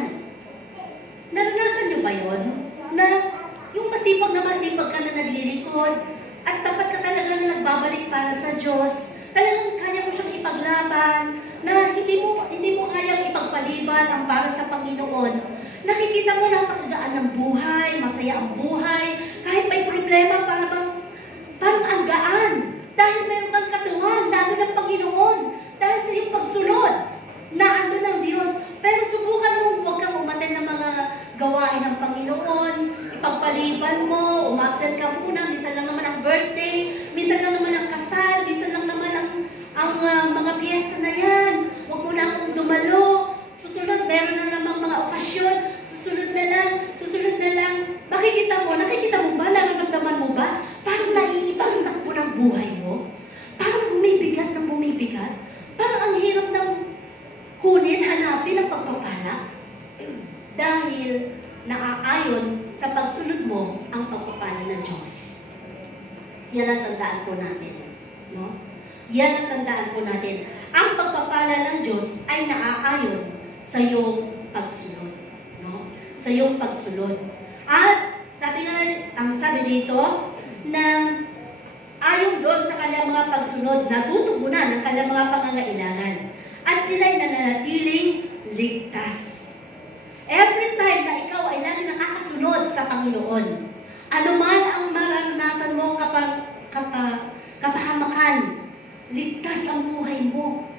Naranasan niyo ba yun? Na yung masipag ka na naglilingkod, at tapat ka talaga na nagbabalik para sa Diyos, talagang kaya mo siyang ipaglaban, na hindi mo kayang ipagpaliban ang para sa Panginoon. Nakikita mo na ang pagdagaan ng buhay, masaya ang buhay, kahit may problema, parang ang gaan. Dahil mayroon kang katuwang, naandun ng Panginoon. Dahil sa iyong pagsunod, naandun ng Diyos. Pero subukan mo, huwag kang umaten ng mga gawain ng Panginoon, ipagpaliban mo, umabsent ka muna, minsan lang naman ang birthday, minsan lang naman ang kasal, minsan lang naman ang mga piyesta na yan. Huwag mo na akong dumalo. Susunod, meron na namang mga okasyon, susunod na lang. Nakikita mo ba, nararamdaman mo ba? Parang naiibang ang takbo ng buhay mo. Parang bumibigat. Parang ang hirap ng kunin, hanapin ang pagpapala. Dahil naaayon sa pagsunod mo ang pagpapala ng Diyos. Yan ang tandaan po natin. No? Yan ang tandaan po natin. Ang pagpapala ng Diyos ay naaayon sa iyong pagsunod. No? Sa iyong pagsunod. At ang sabi dito, na ayon doon sa kanilang mga pagsunod, natutugunan ang kanilang mga pangangailangan. At sila'y nananatiling ligtas. Every time na ikaw ay lagi nakakasunod sa Panginoon, anuman ang maranasan mo kapahamakan, ligtas ang buhay mo.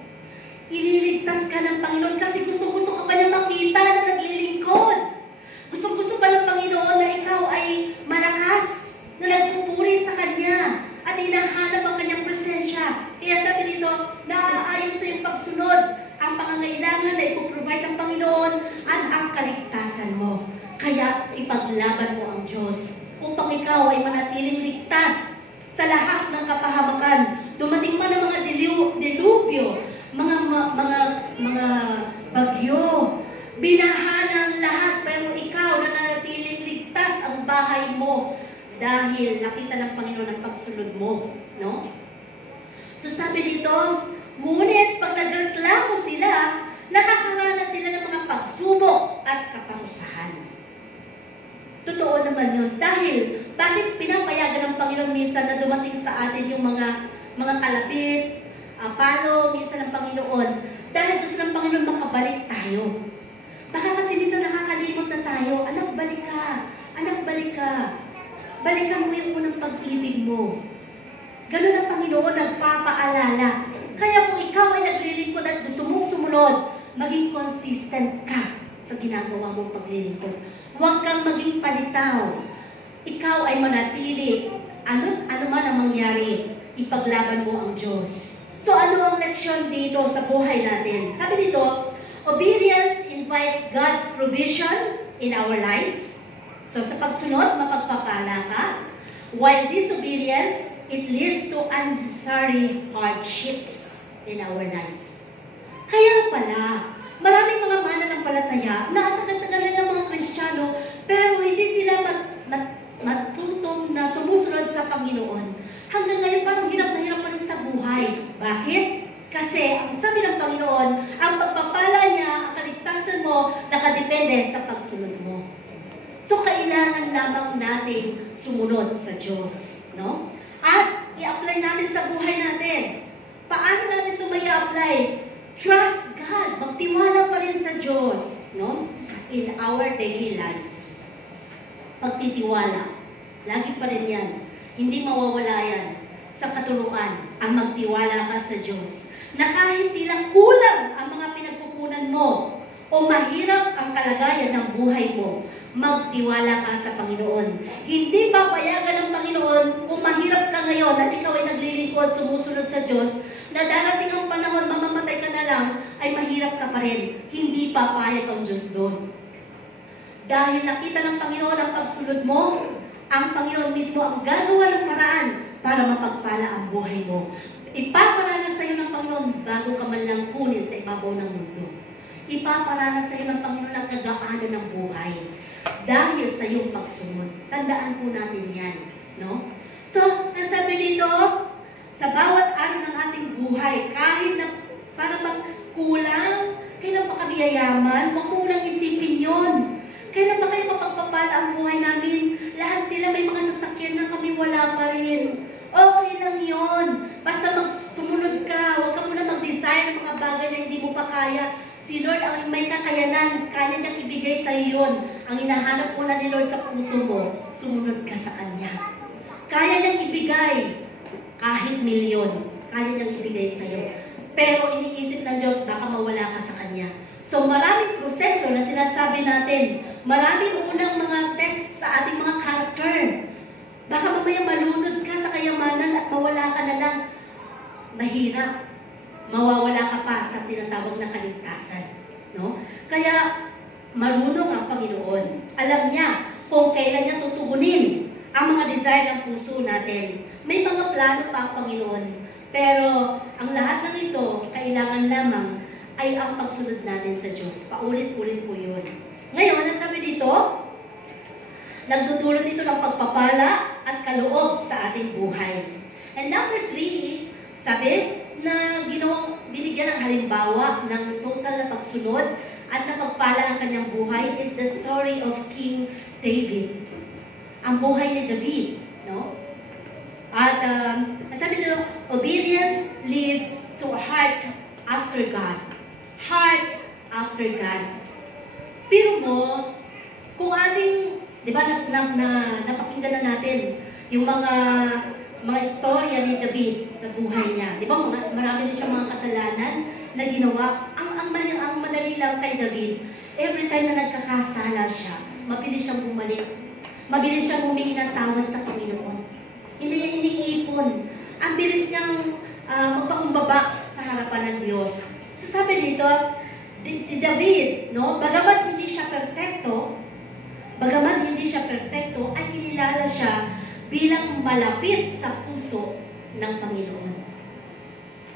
Ililigtas ka ng Panginoon kasi gusto-gusto ka pa niya makita na naglilingkod. Gusto-gusto pa ng Panginoon na ikaw ay malakas, na nagpupuri sa Kanya, at hinahanap ang Kanyang presensya. Kaya sabi dito, naaayon sa iyong pagsunod ang pangangailangan na ipoprovide ng Panginoon at ang kaligtasan mo. Kaya ipaglaban mo ang Diyos upang ikaw ay manatiling ligtas sa lahat ng kapahamakan. Dumating man ang mga dilubyo, mga bagyo, binaha ng lahat, pero ikaw na nanatiling ligtas ang bahay mo dahil nakita ng Panginoon ang pagsunod mo. No? So sabi dito, ngunit pag nagreklamo sila, nakakaranas sila ng mga pagsubok at kaparusahan. Totoo naman yun. Dahil, bakit pinapayagan ng Panginoon minsan na dumating sa atin yung mga kalapit, palo, minsan ng Panginoon? Dahil gusto ng Panginoon makabalik tayo. Baka kasi minsan nakakalimot na tayo, anak, balik ka. Anak, balik ka. Balikan mo yung unang pag-ibig mo. Ganun ang Panginoon nagpapaalala. Kaya kung ikaw ay naglilingkod at gusto mong sumunod, maging consistent ka sa ginagawa mong paglilingkod. Huwag kang maging palitaw. Ikaw ay manatili. Ano man ang mangyari, ipaglaban mo ang Diyos. So ano ang leksyon dito sa buhay natin? Sabi dito, obedience invites God's provision in our lives. So sa pagsunod, mapagpapala ka. While disobedience, it leads to unnecessary hardships in our lives. Kaya pala, maraming mga mananampalataya na tagal-tagal ng mga Kristiyano, pero hindi sila matutong na sumusunod sa Panginoon. Hanggang ngayon, parang hirap na hirap pa rin sa buhay. Bakit? Kasi ang sabi ng Panginoon, ang pagpapala niya, ang kaligtasan mo, nakadepende sa pagsunod mo. So, kailangan lamang natin sumunod sa Diyos. No? At i-apply natin sa buhay natin. Paano natin ito may i-apply? Trust God. Magtiwala pa rin sa Diyos. No? In our daily lives. Pagtitiwala. Lagi pa rin yan. Hindi mawawala yan sa katuruan ang magtiwala ka sa Diyos. Na kahit tilang kulang ang mga pinagpupunan mo o mahirap ang kalagayan ng buhay mo, magtiwala ka sa Panginoon. Hindi papayagan ng Panginoon kung mahirap ka ngayon at ikaw ay naglilingkod, sumusunod sa Diyos, na darating ang panahon, mamamatay ka na lang, ay mahirap ka pa rin. Hindi papayag ang Diyos doon. Dahil nakita ng Panginoon ang pagsunod mo, ang Panginoon mismo ang gagawa ng paraan para mapagpala ang buhay mo. Ipaparana sa iyo ng Panginoon bago ka man lang kunin sa ibabaw ng mundo. Ipaparana sa iyo ng Panginoon ang kagaanan ng buhay dahil sa iyong pagsunod. Tandaan po natin yan. No? So, nasabi dito, sa bawat araw ng ating buhay, kahit na para bang kulang, kailan pa kami yayaman, huwag mo nang isipin yun. Kailan ba kayo mapagpapala ang buhay namin? Lahat sila may mga sasakyan na kami wala pa rin. Okay lang yon. Basta sumunod ka. Huwag ka muna mag-desire ng mga bagay na hindi mo pa kaya. Si Lord ang may kakayanan. Kaya niyang ibigay sa iyo yun. Ang hinahanap mo na ni Lord sa puso mo, sumunod ka sa Kanya. Kaya niyang ibigay kahit milyon. Kaya niyang ibigay sa iyo. Pero iniisip ng Diyos, baka mawala ka sa Kanya. So maraming proseso na sinasabi natin. Maraming unang mga test sa ating mga character. Baka mamaya malunod ka sa kayamanan at mawala ka na lang. Mahirap. Mawawala ka pa sa tinatawag na kaligtasan. No? Kaya marunong ang Panginoon. Alam niya kung kailan niya tutugunin ang mga desire ng puso natin. May mga plano pa ang Panginoon. Pero ang lahat ng ito, kailangan lamang ay ang pagsunod natin sa Diyos. Paulit-ulit po yun. Ngayon, nasabi dito, nagdudulot ito ng pagpapala at kaloob sa ating buhay. And number 3, sabi na binigyan ng halimbawa ng total na pagsunod at napagpala ang kanyang buhay is the story of King David. Ang buhay ni David. No? At nasabi dito, obedience leads to a heart after God. Heart after God. Pero mo, kung ating, di ba, napakinggan na natin yung mga istorya ni David sa buhay niya. Di ba, marami rin siyang mga kasalanan na ginawa. Ang madali lang kay David, every time na nagkakasala siya, mabilis siyang bumalik. Mabilis siyang humingi ng tawad sa Panginoon. Hindi niya iniipon. Ang bilis niyang magpakumbaba sa harapan ng Diyos. So sabi dito, si David, no, bagamat hindi siya perfecto, ay kinilala siya bilang malapit sa puso ng Panginoon.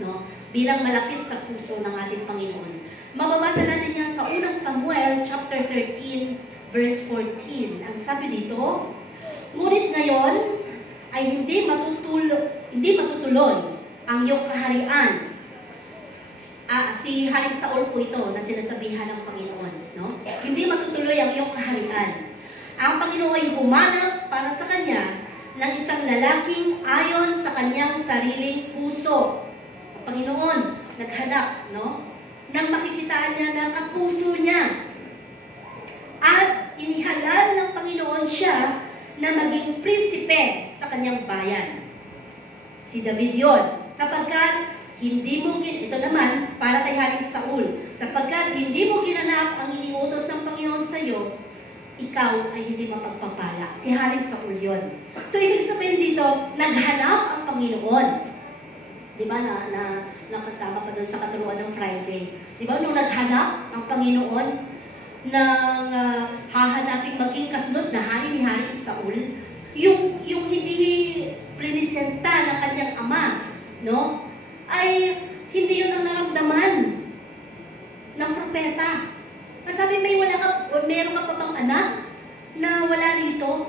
No? Bilang malapit sa puso ng ating Panginoon. Mababasa natin yan sa unang Samuel, chapter 13, verse 14. Ang sabi dito, ngunit ngayon ay hindi matutuloy ang iyong kaharian. Si Haring Saul po ito na sinasabihan ng Panginoon. No? Hindi matutuloy ang iyong kaharian. Ang Panginoon ay humanap para sa kanya ng isang lalaking ayon sa kanyang sariling puso. Ang Panginoon naghanap, no? Nang makikitaan niya ng ang puso niya. At inihalal ng Panginoon siya na maging prinsipe sa kanyang bayan. Si David yon. Sapagkat hindi mo, ito naman, para kay Haring Saul, sapagkat hindi mo ginanap ang iniutos ng Panginoon sa iyo, ikaw ay hindi mapagpapala. Si Haring Saul yon. So, ibig sabihin dito, naghanap ang Panginoon. Di ba, nakasama pa doon sa katuruan ng Friday. Di ba, nung naghanap ang Panginoon ng hahanapin maging kasunod na hari ni Haring Saul, yung hindi prinisenta ng kanyang ama, no? Ay hindi yun ang naramdaman ng propeta. Sabi, meron ka pa bang anak na wala rito?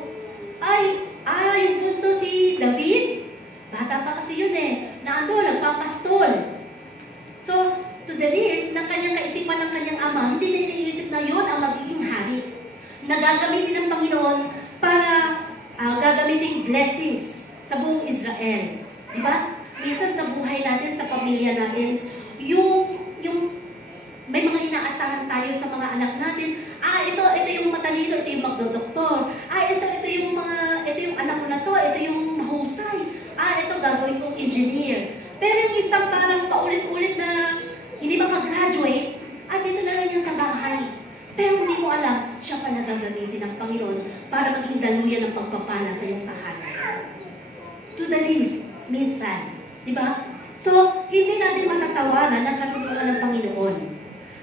Yung bunso si David. Bata pa kasi yun nagpapastol. So, to the least, ng kanyang kaisipan ng kanyang ama, hindi niya iniisip na yun ang magiging hari. Nagagamitin ng Panginoon para gagamitin blessings sa buong Israel. Diba? Minsan sa buhay natin, sa pamilya natin, yung may mga inaasahan tayo sa mga anak natin. Ito yung matalino, ito yung magdodoktor. Ito yung anak ko na to, ito yung mahusay. Ito gagawin kong engineer. Pero yung isang parang paulit-ulit na hindi makagraduate, dito na lang yan sa bahay. Pero hindi mo alam, siya pala gagamitin ng Panginoon para maging daluyan ng pagpapala sa iyong tahanan. To the least, minsan. Diba? So, hindi natin matatawanan ang katulungan ng Panginoon.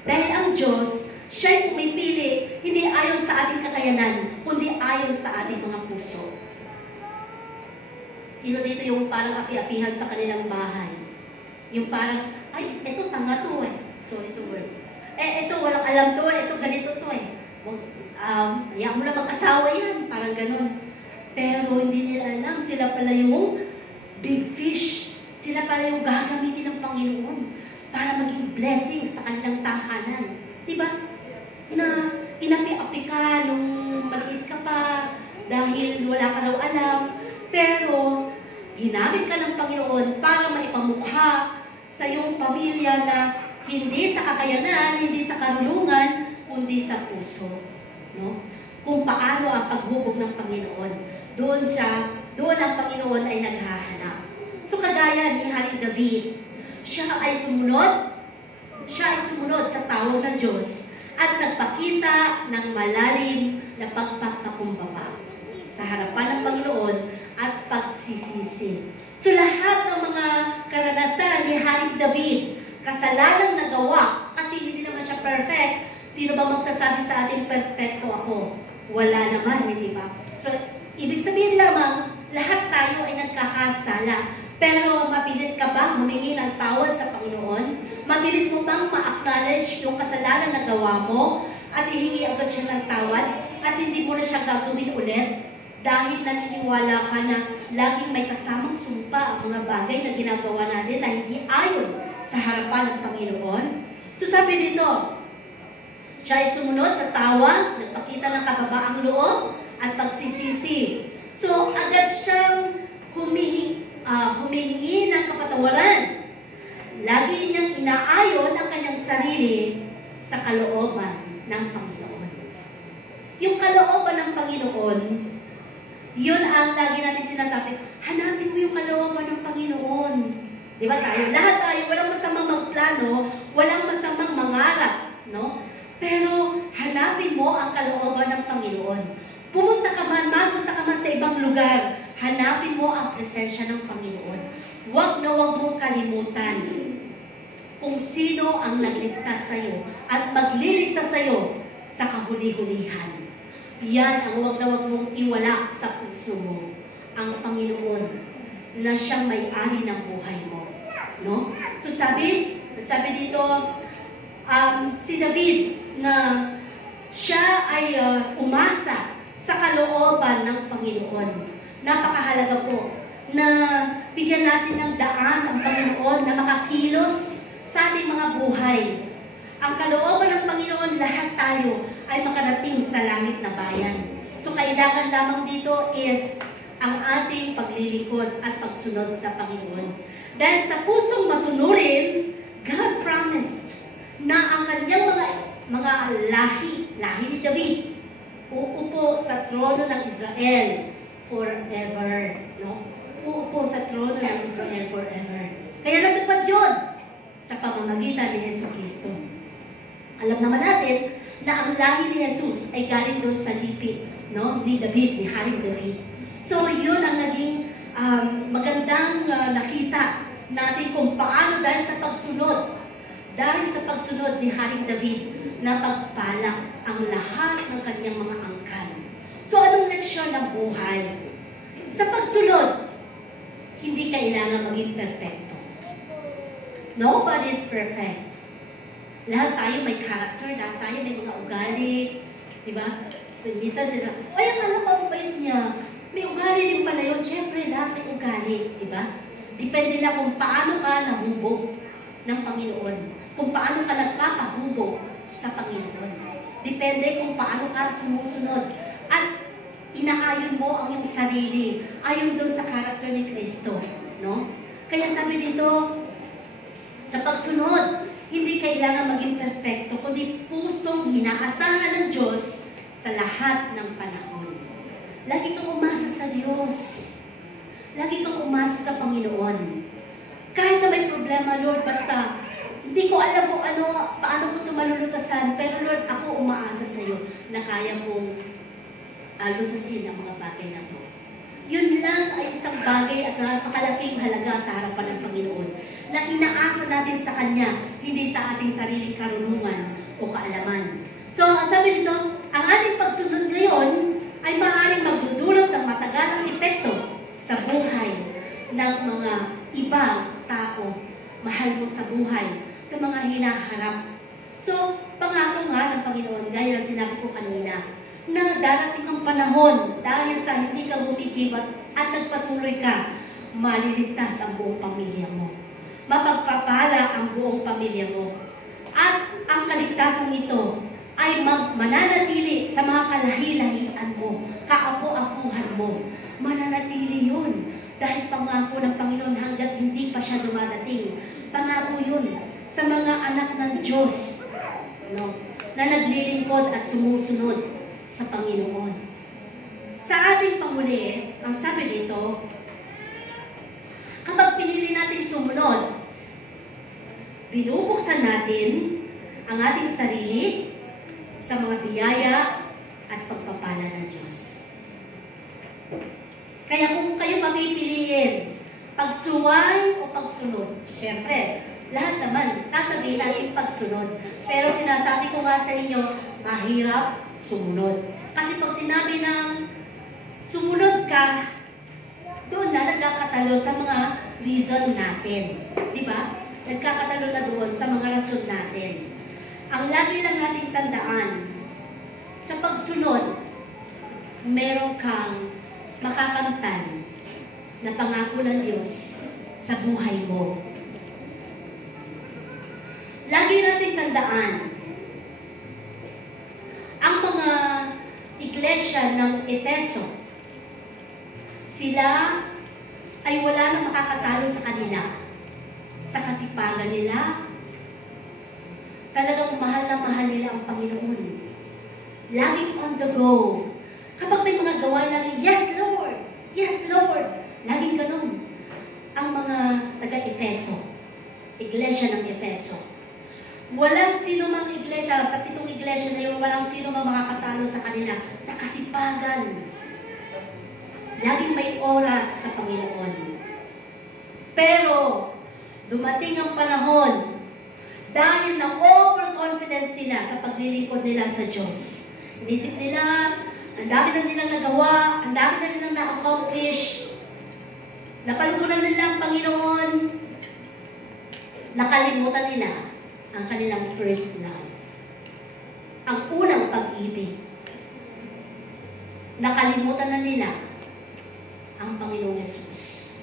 Dahil ang Diyos, siya'y pumipili, hindi ayon sa ating kakayanan, kundi ayon sa ating mga puso. Sino dito yung parang api-apihan sa kanilang bahay? Yung parang, eto tanga to Sorry sa word. Eto walang alam to eto ganito to hayaan mo na mag-asawa yan. Parang ganun. Pero hindi nila alam, sila pala yung big fish. Sila pala yung gagamitin ng Panginoon para maging blessing sa kanilang tahanan. Diba? Na inapi-api ka nung maliit ka pa dahil wala ka raw alam. Pero ginamit ka ng Panginoon para maipamukha sa iyong pamilya na hindi sa kakayanan, hindi sa karunungan, kundi sa puso. No? Kung paano ang paghubog ng Panginoon. Doon ang Panginoon ay naghahanap. So kagaya ni Haring David, siya ay sumunod sa tawag ng Diyos at nagpakita ng malalim na pagpapakumbaba sa harapan ng Panginoon at pagsisisi. So lahat ng mga karanasan ni Haring David, kasalanang nagawa, kasi hindi naman siya perfect. Sino ba magsasabi sa ating perfecto ako? Wala naman, hindi ba? So, ibig sabihin lamang, lahat tayo ay nagkakasala. Pero mabilis ka bang humingi ng tawad sa Panginoon? Mabilis mo bang ma-acknowledge yung kasalanan na gawa mo at ihingi agad siya ng tawad at hindi mo na siya gagawin ulit? Dahil naniniwala ka na laging may kasamang sumpa ang mga bagay na ginagawa natin na hindi ayon sa harapan ng Panginoon. So sabi dito, siya ay sumunod sa tawag, nagpakita ng kababaang loob at pagsisisi. So agad siyang humihingi ng kapatawaran. Lagi niyang inaayon ang kanyang sarili sa kalooban ng Panginoon. Yung kalooban ng Panginoon, yun ang lagi natin sinasabi, hanapin mo yung kalooban ng Panginoon. Di ba tayo? Lahat tayo, walang masamang magplano, walang masamang mangarap, no? Pero hanapin mo ang kalooban ng Panginoon. Mapunta ka man sa ibang lugar, hanapin mo ang presensya ng Panginoon. Huwag mong kalimutan kung sino ang nagligtas sa iyo at magliligtas sa iyo sa kahuli-hulihan. Yan ang huwag mong iwala sa puso mo. Ang Panginoon na siyang may-ari ng buhay mo. No? So sabi dito, si David na siya ay umasa sa kalooban ng Panginoon. Napakahalaga po na bigyan natin ng daan ang Panginoon na makakilos sa ating mga buhay. Ang kalooban ng Panginoon, lahat tayo ay makarating sa langit na bayan. So kailangan lamang dito is ang ating paglilikod at pagsunod sa Panginoon. Dahil sa pusong masunurin, God promised na ang kanyang mga lahi ni David, uupo sa trono ng Israel forever. No? uupo sa trono ng Israel forever. Kaya natupad yun sa pamamagitan ni Yesu Cristo. Alam naman natin na ang lahi ni Jesus ay galing doon sa lipi, no? Ni David, ni Haring David. So, yun ang naging magandang nakita natin kung paano dahil sa pagsunod ni Haring David na pagpalak ang lahat ng kanyang mga angkan. So, anong leksyon ng buhay? Sa pagsunod, hindi kailangan maging perfecto. Nobody is perfect. Lahat tayo may character, lahat tayo may mga ugali. Diba? Minsan sila, ay, akala ko ang bait niya. May ugali din pala yun. Siyempre, lahat may ugali. Diba? Depende lang kung paano ka nahubog ng Panginoon. Kung paano ka nagpapahubog sa Panginoon. Depende kung paano ka sumusunod. At inaayon mo ang iyong sarili ayon doon sa character ni Kristo. No? Kaya sabi dito, sa pagsunod, hindi kailangan maging perfecto, kundi pusong inaasahan ng Diyos sa lahat ng panahon. Lagi kang umasa sa Diyos. Lagi kang umasa sa Panginoon. Kahit na may problema, Lord, basta hindi ko alam kung paano ko ito malulutasan, pero Lord, ako umaasa sa iyo na kaya kong lutasin ang mga bagay na ito. Yun lang ay isang bagay at napakalaking halaga sa harapan ng Panginoon na inaasa natin sa Kanya, hindi sa ating sariling karunungan o kaalaman. So, sabi dito, ang ating pagsunod ngayon ay maaaring magdudulot ng matagalang epekto sa buhay ng mga ibang tao, mahal mo sa buhay, sa mga hinaharap. So, pangako nga ng Panginoon, gaya na sinabi ko kanina, na darating ang panahon dahil sa hindi ka bumikibat at nagpatuloy ka, maliligtas ang buong pamilya mo. Mapagpapala ang buong pamilya mo. At ang kaligtasan nito ay mananatili sa mga kalahi-lahian mo, kaapo-apuhan mo. Mananatili yun dahil pangako ng Panginoon hanggat hindi pa siya dumadating. Pangako yun sa mga anak ng Diyos, no, na naglilingkod at sumusunod sa Panginoon. Sa ating pamuli, ang sabi dito, kapag pinili natin sumunod, binubuksan natin ang ating sarili sa mga biyaya at pagpapala ng Diyos. Kaya kung kayo papipiliin, pagsuway o pagsunod, siyempre, lahat naman, sasabihin natin pagsunod. Pero sinasabi ko nga sa inyo, mahirap sumunod. Kasi pag sinabi ng sumunod ka, doon na nagkakatalo sa mga reason natin. Di ba? Nagkakatalo na doon sa mga rason natin. Ang lagi lang nating tandaan, sa pagsunod, meron kang makakamtan na pangako ng Diyos sa buhay mo. Lagi nating tandaan, ang mga iglesia ng Efeso, sila ay wala nang makakatalo sa kanila. Sa kasipagan nila, talagang mahal na mahal nila ang Panginoon. Laging on the go. Kapag may mga gawa lang, yes Lord! Yes Lord! Laging ganun. Ang mga taga-Efeso, iglesia ng Efeso. Walang sino mang iglesia, sa 7 iglesia na yun, walang sino mang makakatalo sa kanila. Sa kasipagan. Laging may oras sa Panginoon. Pero, dumating ang panahon, dahil na overconfident sila sa paglilingkod nila sa Diyos. Inisip nila, ang dami na nilang nagawa, ang dami na nilang na-accomplish, napalugunan nila ang Panginoon, nakalimutan nila ang kanilang first love. Ang unang pag-ibig. Nakalimutan na nila ang Panginoong Yesus.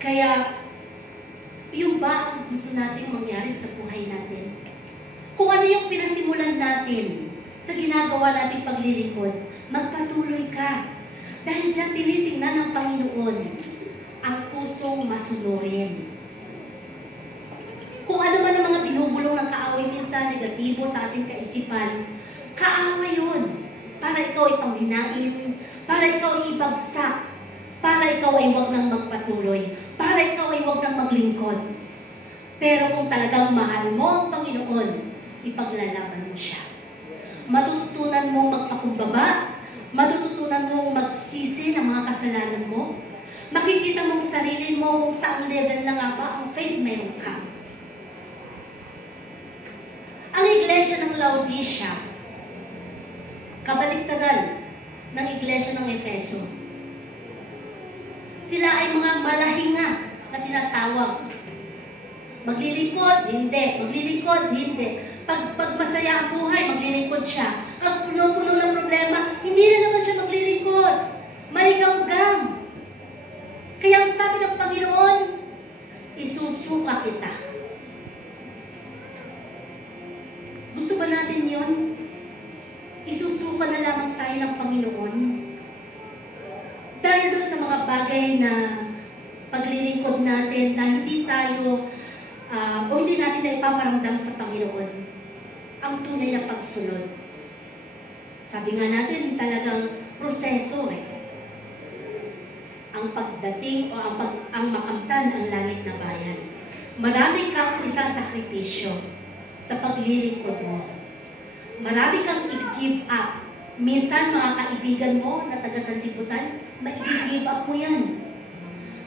Kaya, yung ba ang gusto natin mangyari sa buhay natin? Kung ano yung pinasimulan natin sa ginagawa nating paglilingkod, magpatuloy ka. Dahil dyan tinitingnan ng Panginoon ang pusong masunurin. Kung ano man ang mga binubulong ng kaaway minsan negatibo sa ating kaisipan, kaaway yun para ikaw ay panghinain, para ikaw ay ibagsak, para ikaw ay huwag nang magpatuloy, para ikaw ay huwag nang maglingkod. Pero kung talagang mahal mo ang Panginoon, ipaglalaban mo siya. Matututunan mong magpakumbaba, matututunan mong magsisi ng mga kasalanan mo, makikita mong sarili mo kung saan level na nga ba ang faith meron ka. Ang iglesia ng Laodicea, kabaliktaran ng iglesia ng Efeso. Sila ay mga malahinga na tinatawag. Maglilingkod, hindi. Maglilingkod, hindi. Pag masaya ang buhay, maglilingkod siya. Ang puno-puno ng problema, hindi na naman siya maglilingkod. Maligam-gam. Kaya ang sabi ng Panginoon, isusuka kita. Gusto ba natin yun? Isusuka na lamang tayo ng Panginoon. Dahil doon sa mga bagay na paglilingkod natin na hindi tayo o hindi natin na ipaparamdam sa Panginoon ang tunay na pagsunod. Sabi nga natin, talagang proseso ang pagdating o ang makamtan ang langit na bayan. Marami kang isasakripisyo sa paglilingkod mo. Marami kang i-give up. Minsan, mga kaibigan mo na taga-sanlibutan, ma-give up mo yan.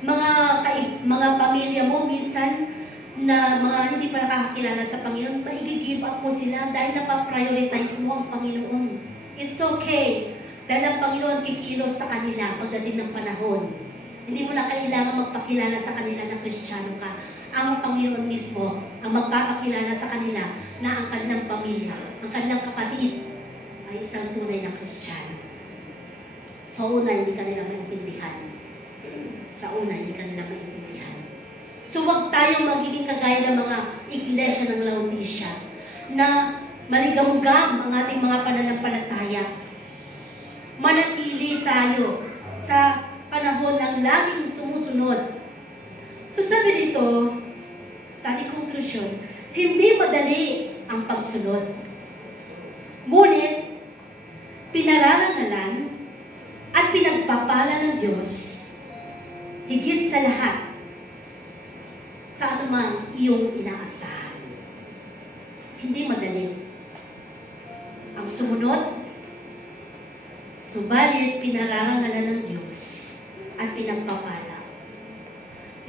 Mga pamilya mo, minsan, na mga hindi pa nakakakilala sa Panginoon, ma-give up mo sila dahil napaprioritize mo ang Panginoon. It's okay. Dahil ang Panginoon kikilos sa kanila pagdating ng panahon. Hindi mo na kailangan magpakilala sa kanila na Kristiyano ka. Ang Panginoon mismo ang magpapakilala sa kanila na ang kanilang pamilya, ang kanilang kapatid ay isang tunay na Kristiyano. Sa una, hindi kanila maintindihan. Sa una, hindi kanila maintindihan. So, huwag tayong magiging kagaya ng mga iglesia ng Laodicea na maligamgam ang ating mga pananampalataya. Manatili tayo sa panahon ng laging sumusunod. So, sabi dito, sa ating konklusyon, hindi madali ang pagsunod. Ngunit, pinararangalan at pinagpapala ng Diyos higit sa lahat sa anuman iyong inaasahan. Hindi madali ang sumunod, subalit pinararangalan ng Diyos at pinagpapala.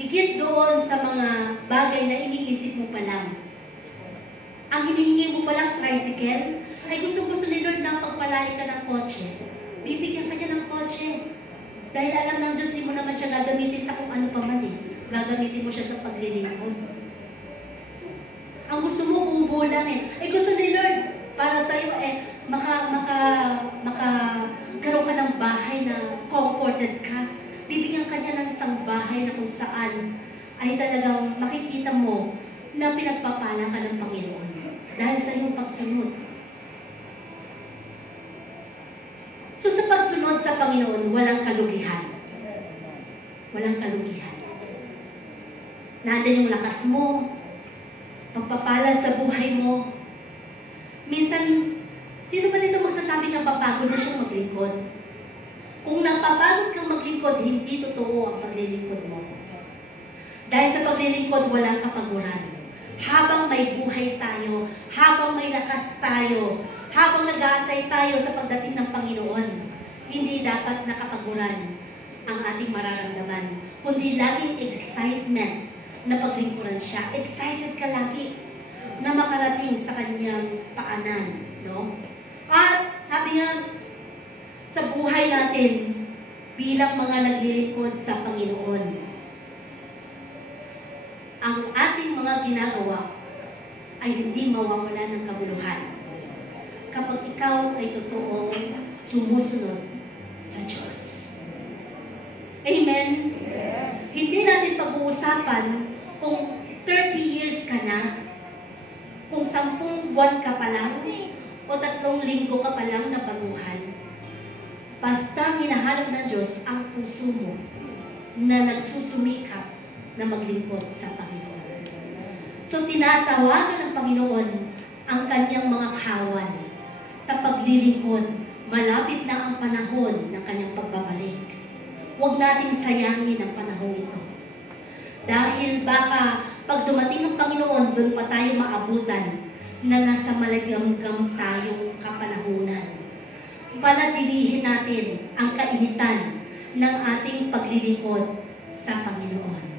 Higit doon sa mga bagay na iniisip mo pa lang. Ang hinihingi mo pa lang tricycle, ay gusto ni Lord na pagpalain ka ng kotse. Bibigyan ka niya ng kotse. Dahil alam ng Diyos, di mo naman siya gagamitin sa kung ano pa man gagamitin mo siya sa paglilingkod. Ang gusto mo, kubo lang Ay gusto ni Lord, para sa'yo, magkaroon ka ng bahay na comforted ka. Bibigyan ka niya ng isang bahay na kung saan ay talagang makikita mo na pinagpapala ka ng Panginoon dahil sa iyong pagsunod. So sa pagsunod sa Panginoon, walang kalugihan. Walang kalugihan. Nandiyan yung lakas mo, pagpapala sa buhay mo. Minsan, sino ba dito magsasabi na papagod na siyang maglingkod? Kung napapagod kang maglingkod, hindi totoo ang paglilingkod mo. Dahil sa paglilingkod, walang kapaguran. Habang may buhay tayo, habang may lakas tayo, habang nag-aantay tayo sa pagdating ng Panginoon, hindi dapat nakapaguran ang ating mararamdaman, kundi laging excitement na paglingkuran siya. Excited ka lagi na makarating sa kanyang paanan, no? At sabi nga, sa buhay natin bilang mga naglilingkod sa Panginoon, ang ating mga ginagawa ay hindi mawawala ng kabuluhan kapag ikaw ay totoong sumusunod sa Diyos. Amen? Yeah. Hindi natin pag-uusapan kung 30 years ka na, kung 10 buwan ka pa lang, o 3 linggo ka pa lang na baguhan. Basta hinahanap ng Diyos ang puso mo na nagsusumikap na maglingkod sa Panginoon. So tinatawagan ng Panginoon ang kanyang mga kawan sa paglilingkod Malapit na ang panahon ng kanyang pagbabalik. Huwag nating sayangin ang panahon ito. Dahil baka pag dumating ang Panginoon, doon pa tayo maabutan na nasa malagamgam tayong kapanahunan. Panatilihin natin ang kainitan ng ating paglilingkod sa Panginoon.